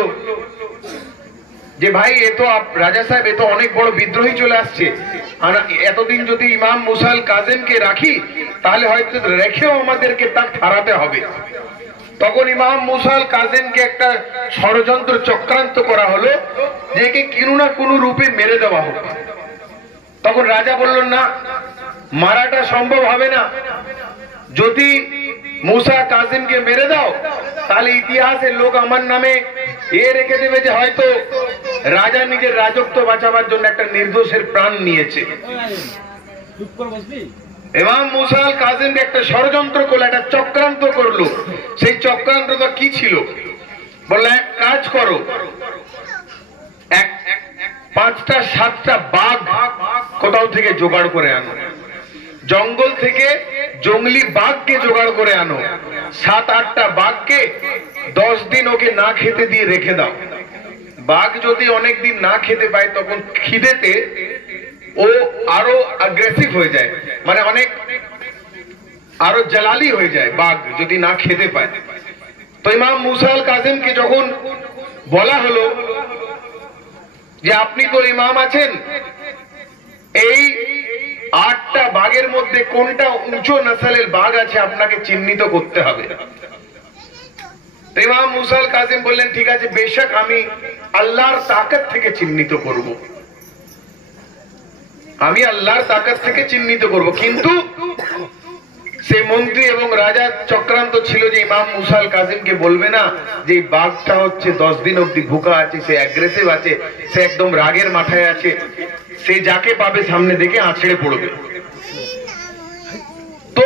যে ভাই এ তো রাজা সাহেব, এ তো অনেক বড় বিদ্রোহী চলে আসছে, আর এতদিন যদি ইমাম মুসা আল কাজিমকে রাখি তাহলে হয়তো রেখেও আমাদেরকে তা হারাতে হবে। তখন ইমাম মুসা আল কাজিমকে একটা ষড়যন্ত্র চক্রান্ত করা হলো যে একে কোনো না কোনো রূপে মেরে দেওয়া হোক। তখন রাজা বলল না, মারাটা সম্ভব হবে না। যদি মুসা কাজিমকে মেরে দাও তাহলে ইতিহাসের লোক আমার নামে এ রেখে দেবে যে হয়তো রাজা নিজের রাজত্ব বাঁচাবার জন্য একটা নির্দোষের প্রাণ নিয়েছে। ইমাম মুসা আল কাজিম একটা ষড়যন্ত্র করলো, একটা চক্রান্ত করলো। সেই চক্রান্তটা কি ছিল, বললো এক কাজ করো, 5টা 7টা বাঘ কোথাও থেকে জোগাড় করে আনো, জঙ্গল থেকে জঙ্গলি বাঘকে জোগাড় করে আনো, 7-8টা বাঘকে 10 দিন ওকে না খেতে দিয়ে রেখে দাও। বাঘ যদি অনেক দিন না খেতে পায় তখন খিদেতে ও আরো অ্যাগ্রেসিভ হয়ে যায়, মানে অনেক আরো জালালি হয়ে যায় বাঘ যদি না খেতে পায়। তো ইমাম মুসা আল কাজিমকে যখন বলা হলো যে আপনি তো ইমাম আছেন, এই 8টা বাঘের মধ্যে কোনটা উঁচু নসলের বাঘ আছে আপনাকে চিহ্নিত করতে হবে। ইমাম মুসা আল কাজিম বললেন ঠিক আছে, বেশক আমি আল্লাহর তাকত থেকে চিহ্নিত করব, আমি আল্লাহর তাকত থেকে চিহ্নিত করব। কিন্তু সেই মন্ত্রী এবং রাজা চক্রান্ত ছিল যে ইমাম মুসা আল কাজিমকে বলবে না যে বাঘটা হচ্ছে 10 দিন অব্দি ভুকা আছে, সে অ্যাগ্রেসিভ আছে, সে একদম রাগের মাথায় আছে, সে যাকে পাবে সামনে দেখে আছড়ে পড়বে। তো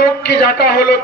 লোককে ডাকা হলো,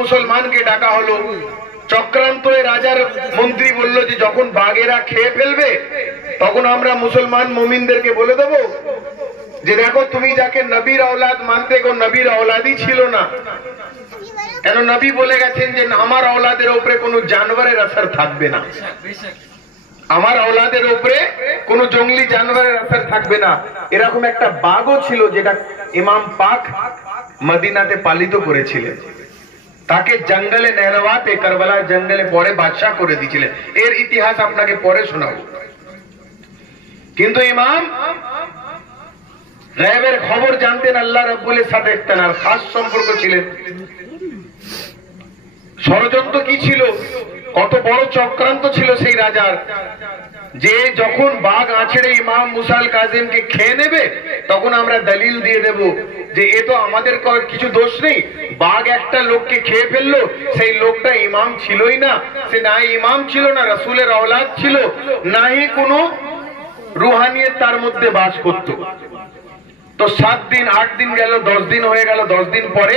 মুসলমানকে ডাকা হলো। চক্রান্ত রাজার মন্ত্রী বলল যে যখন বাঘেরা খেয়ে ফেলবে তখন আমরা মুসলমান মুমিনদেরকে বলে দেব যে দেখো তুমি যাকে নবীর আওলাদ মানতে, গো নবীর আওলাদই ছিল না, কেন নবী বলে গেছেন যে আমার আওলাদের উপরে কোনো জানোয়ারের আসর থাকবে না, আমার আওলাদের উপরে কোনো জঙ্গলি জানোয়ারের আসর থাকবে না। এরকম একটা বাঘও ছিল যেটা ইমাম পাক মদিনাতে পালিত করেছিলেন, তাকে জঙ্গলে নেহরওয়াতে কারবালা জঙ্গলে পরে বাদশাহ করে দিয়েছিলেন। এর ইতিহাস আপনাকে পরে শোনাবো। কিন্তু ইমাম গায়েবের খবর জানতেন, আল্লাহ রাব্বুলের সাথে একটা খাস সম্পর্ক ছিলেন। ষড়যন্ত্র কি ছিল, কত বড় চক্রান্ত ছিল সেই রাজার, যে যখন বাঘ আছড়ে ইমাম মুসা আল কাজিমকে খেয়ে নেবে তখন আমরা দলিল দিয়ে দেব যে এ তো আমাদের কিছু দোষ নেই, বাঘ একটা লোককে খেয়ে ফেললো, সেই লোকটা ইমাম ছিলই না, সে না ইমাম ছিল, না রাসূলের আওলাদ ছিল, না হি কোনো রুহানিয়ত তার মধ্যে বাস করত। তো 7 দিন 8 দিন গেল, 10 দিন হয়ে গেল। 10 দিন পরে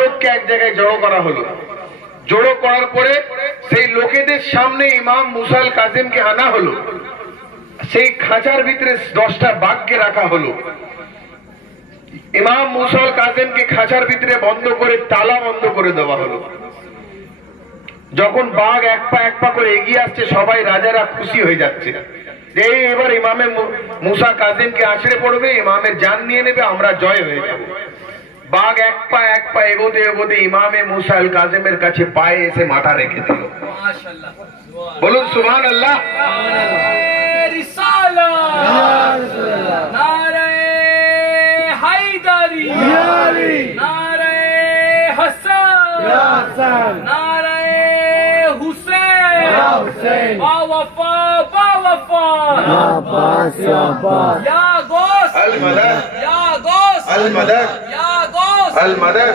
লোককে এক জায়গায় জড়ো করা হলো। জড়ো করার পরে সেই লোকেদের সামনে ইমাম মুসা আল কাজিমকে আনা হলো, সেই খাঁচার ভিতরে 10টা বাঘকে রাখা হলো। ইমাম মুসা আল কাজিমকে খাঁচার ভিতরে বন্ধ করে তালা বন্ধ করে দেওয়া হলো। যখন বাঘ এক পা করে এগিয়ে আসছে, সবাই রাজারা খুশি হয়ে যাচ্ছে যে এবার ইমামে মুসা কাজিমকে আছড়ে পড়বে, ইমামের জান নিয়ে নেবে, আমরা জয় হয়ে যাব। বাঘ এক পা এগোতে এগোতে ইমামে মুসা আল কাজিমের কাছে পায়ে এসে মাথা রেখে দিল। বলুন সুবহানাল্লাহ। নারে হায়দারি, নারে হাসান, নারে হুসেন, বাওয়াফা বাওয়াফা, ইয়া গোস আল মাদাদ, ইয়া গোস আল মাদাদ, ইয়া গোস আল মাদাদ।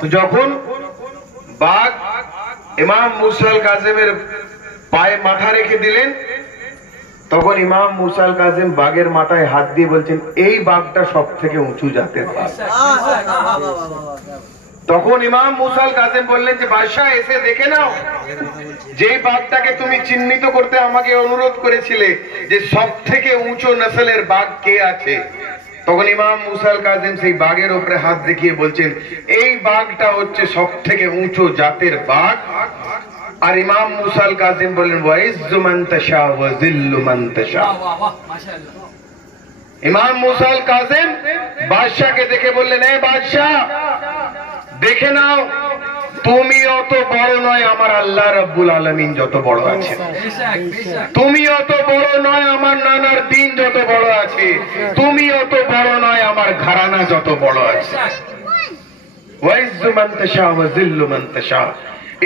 তো যখন বাঘ ইমাম মুসা আল কাজিমের পায়ে মাথা রেখে দিলেন, তখন ইমাম মুসা আল কাজিম বাঘের মাথায় হাত দিয়ে বলছেন, এই বাঘটা সব থেকে উঁচু জাতের বাঘ। তখন ইমাম মুসা আল কাজিম বললেন যে বাদশাহ, এসে দেখে নাও, যেই বাঘটাকে তুমি চিহ্নিত করতে আমাকে অনুরোধ করেছিলে যে সব থেকে উঁচু নসলের বাঘ কে আছে, তখন ইমাম মুসা আল কাজিম সেই বাঘের উপরে হাত দেখিয়ে বলছেন, এই বাঘটা হচ্ছে সব থেকে উঁচু জাতের বাঘ। আর ইমাম মুসা আল কাজিম বললেন, ওয়াইজ্জু মান তাশা ওয়া যিল্লু মান তাশা। ইমাম মুসা আল কাজিম বাদশাকে দেখে বললেন, এ বাদশাহ, দেখে নাও, তুমি অত বড় নয় আমার আল্লাহ রাব্বুল আলামিন যত বড় আছে, তুমি অত বড় নয় আমার নানার দিন যত বড় আছে, তুমি অত বড় নয় আমার ঘরানা যত বড় আছে। ওয়াইজ্জু মান তাশা ওয়া যিল্লু মান তাশা।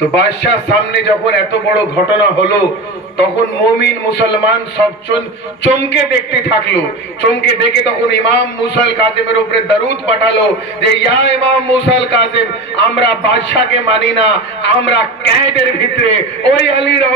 তো বাদশাহ সামনে যখন এত বড় ঘটনা হলো, তখন মুমিন মুসলমান সব চমকে দেখতে থাকলো। চমকে দেখে তখন ইমাম মুসা আল কাজিমের উপরে দরুদ পাঠালো যে ইয়া ইমাম মুসা আল কাজিম, আমরা বাদশাকে মানি না, আমরা ক্যাদের ভিতরে ওই আলীর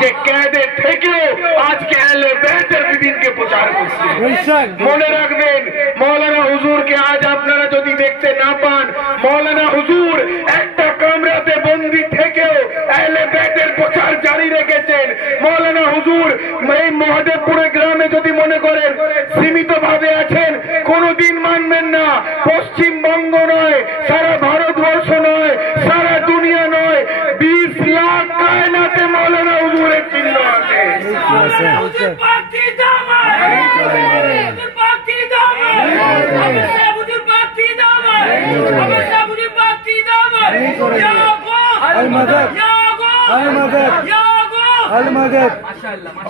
যে ক্যাদে থেকেও আজকে আহলে বাইতের বিদিনকে প্রচার করছে। মনে রাখবেন, মাওলানা হুজুরকে আজ আপনারা যদি দেখতে না পান, মাওলানা হুজুর একটা কামরাতে বন্দী থেকেও আহলে বাইতের প্রচার জারি রেখেছেন। মাওলানা হুজুর এই মহাদেবপুরে গ্রামে যদি মনে করেন সীমিত ভাবে আছেন, কোনদিন মানবেন না। পশ্চিমবঙ্গ নয়, সারা ভারতবর্ষ নয়, সারা দুনিয়া নয়, 20 লাখ কায়নাতে মাওলানা হুজুরের চিহ্ন আছে।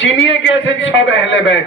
চিনিয়ে গেছেন সব আহলে বাইত,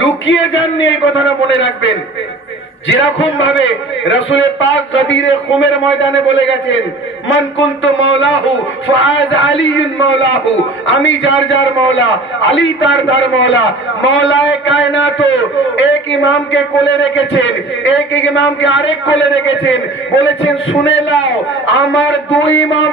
লুকিয়ে যাননি, এই কথাটা মনে রাখবেন। যেরকম ভাবে রাসূল পাক গদিরে খুমের ময়দানে বলে গেছেন, মান কুনতু মাওলাহু ফাআজ আলীউন মাওলাহু, আমি যার যার মওলা, আলী তার তার মওলা। মওলায়ে কায়নাত এক ইমামকে কোলে রেখেছেন, এক ইমামকে আরেক কোলে রেখেছেন, বলেছেন শুনে নাও, আমার দুই ইমাম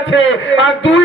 আছে আর দুই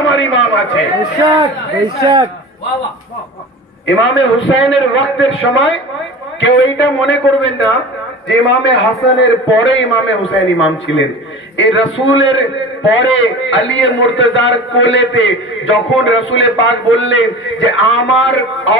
আমার ইমাম আছে। ইমামে হুসাইনের ওয়াক্তের সময় কেউ এইটা মনে করবেন না যে ইমামে হাসানের পরে ইমামে হুসাইন ইমাম ছিলেন। এই রাসূলের পরে আলী মুর্তজার কোলেতে যখন রাসূল পাক বললেন যে আমার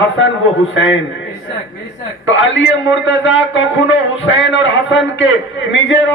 হাসান ও হুসাইন, তো আলী মুর্তজা কখনো হুসাইন আর হাসানকে নিজের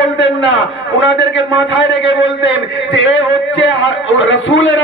বলতেন না, উনাদেরকে মাথায় রেখে বলতেন যে এ হচ্ছে রাসূলের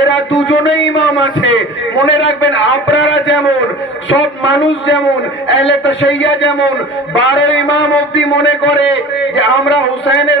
এরা দুজনেই ইমাম আছে। মনে রাখবেন, আপনারা যেমন সব মানুষ যেমন আহলে তাশাইয়া যেমন 12 ইমাম অবধি মনে করে যে আমরা হুসাইনের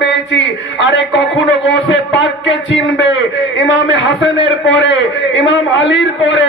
পেয়েছি, আরে কখনো গৌসে পাককে চিনবে ইমামে হাসানের পরে, ইমাম আলীর পরে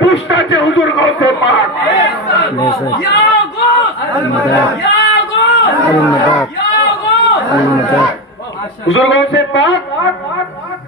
পুষ্ট আছে হুজুর গৌসে পাক। হুজুর গৌসে পাক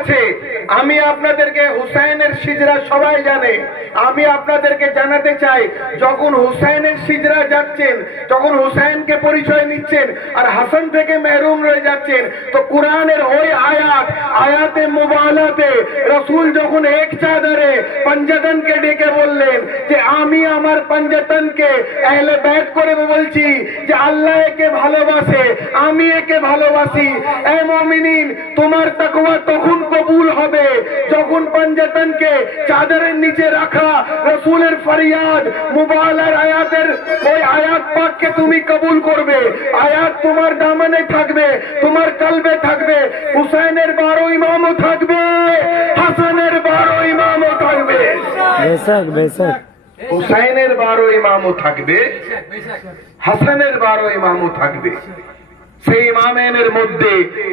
আছে। আমি আপনাদেরকে হুসাইনের সিজরা সবাই জানে, আমি আপনাদেরকে জানাতে চাই, যখন হুসাইনের সিজরা যাচ্ছেন, যখন হুসাইনকে পরিচয় নিচ্ছেন আর হাসান থেকে মেহরুম রয়ে যাচ্ছেন, তো কোরআনের ওই আয়াতে মুবালাতে রাসূল যখন এক চাদরে পঞ্জতনকে ডেকে বললেন যে আমি আমার পঞ্জতনকে আহলে বাইত করে বলছি যে আল্লাহ একে ভালোবাসে, আমি একে ভালোবাসি। এ মুমিনিন, তোমার তাকওয়া তখন কবুল হবে যখন পঞ্জতনকে চাদরের নিচে রাখা রাসূলের ফরিয়াদ মুবালার আয়াতের ওই আয়াত পাককে তুমি কবুল করবে। আয়াত তোমার দামনে থাকবে, তোমার কলবে থাকবে। হুসাইনের 12 ইমামও থাকবে, হাসানের 12 ইমামও থাকবে, বেশক বেশক হুসাইনের 12 ইমামও থাকবে, হাসানের 12 ইমামও থাকবে। সেই ইমামের মধ্যে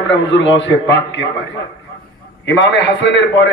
আমরা হুজুর গৌসে পাককে পাই। ইমামে হাসানের পরে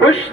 পৃষ্ঠ,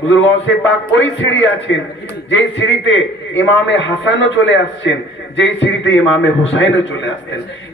হুজুর গৌসে পাক ওই সিঁড়ি আছেন যেই সিঁড়িতে ইমামে হাসানও চলে আসছেন, যেই সিঁড়িতে ইমামে হুসাইনও চলে আসছেন।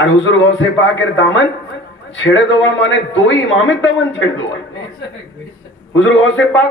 আর হুজুর গৌসে পাকের দামন ছেড়ে দেওয়া মানে 2 ইমামের দামন ছেড়ে দেওয়া। হুজুর গৌসে পাক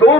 2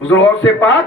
হুজুর গৌসে পাক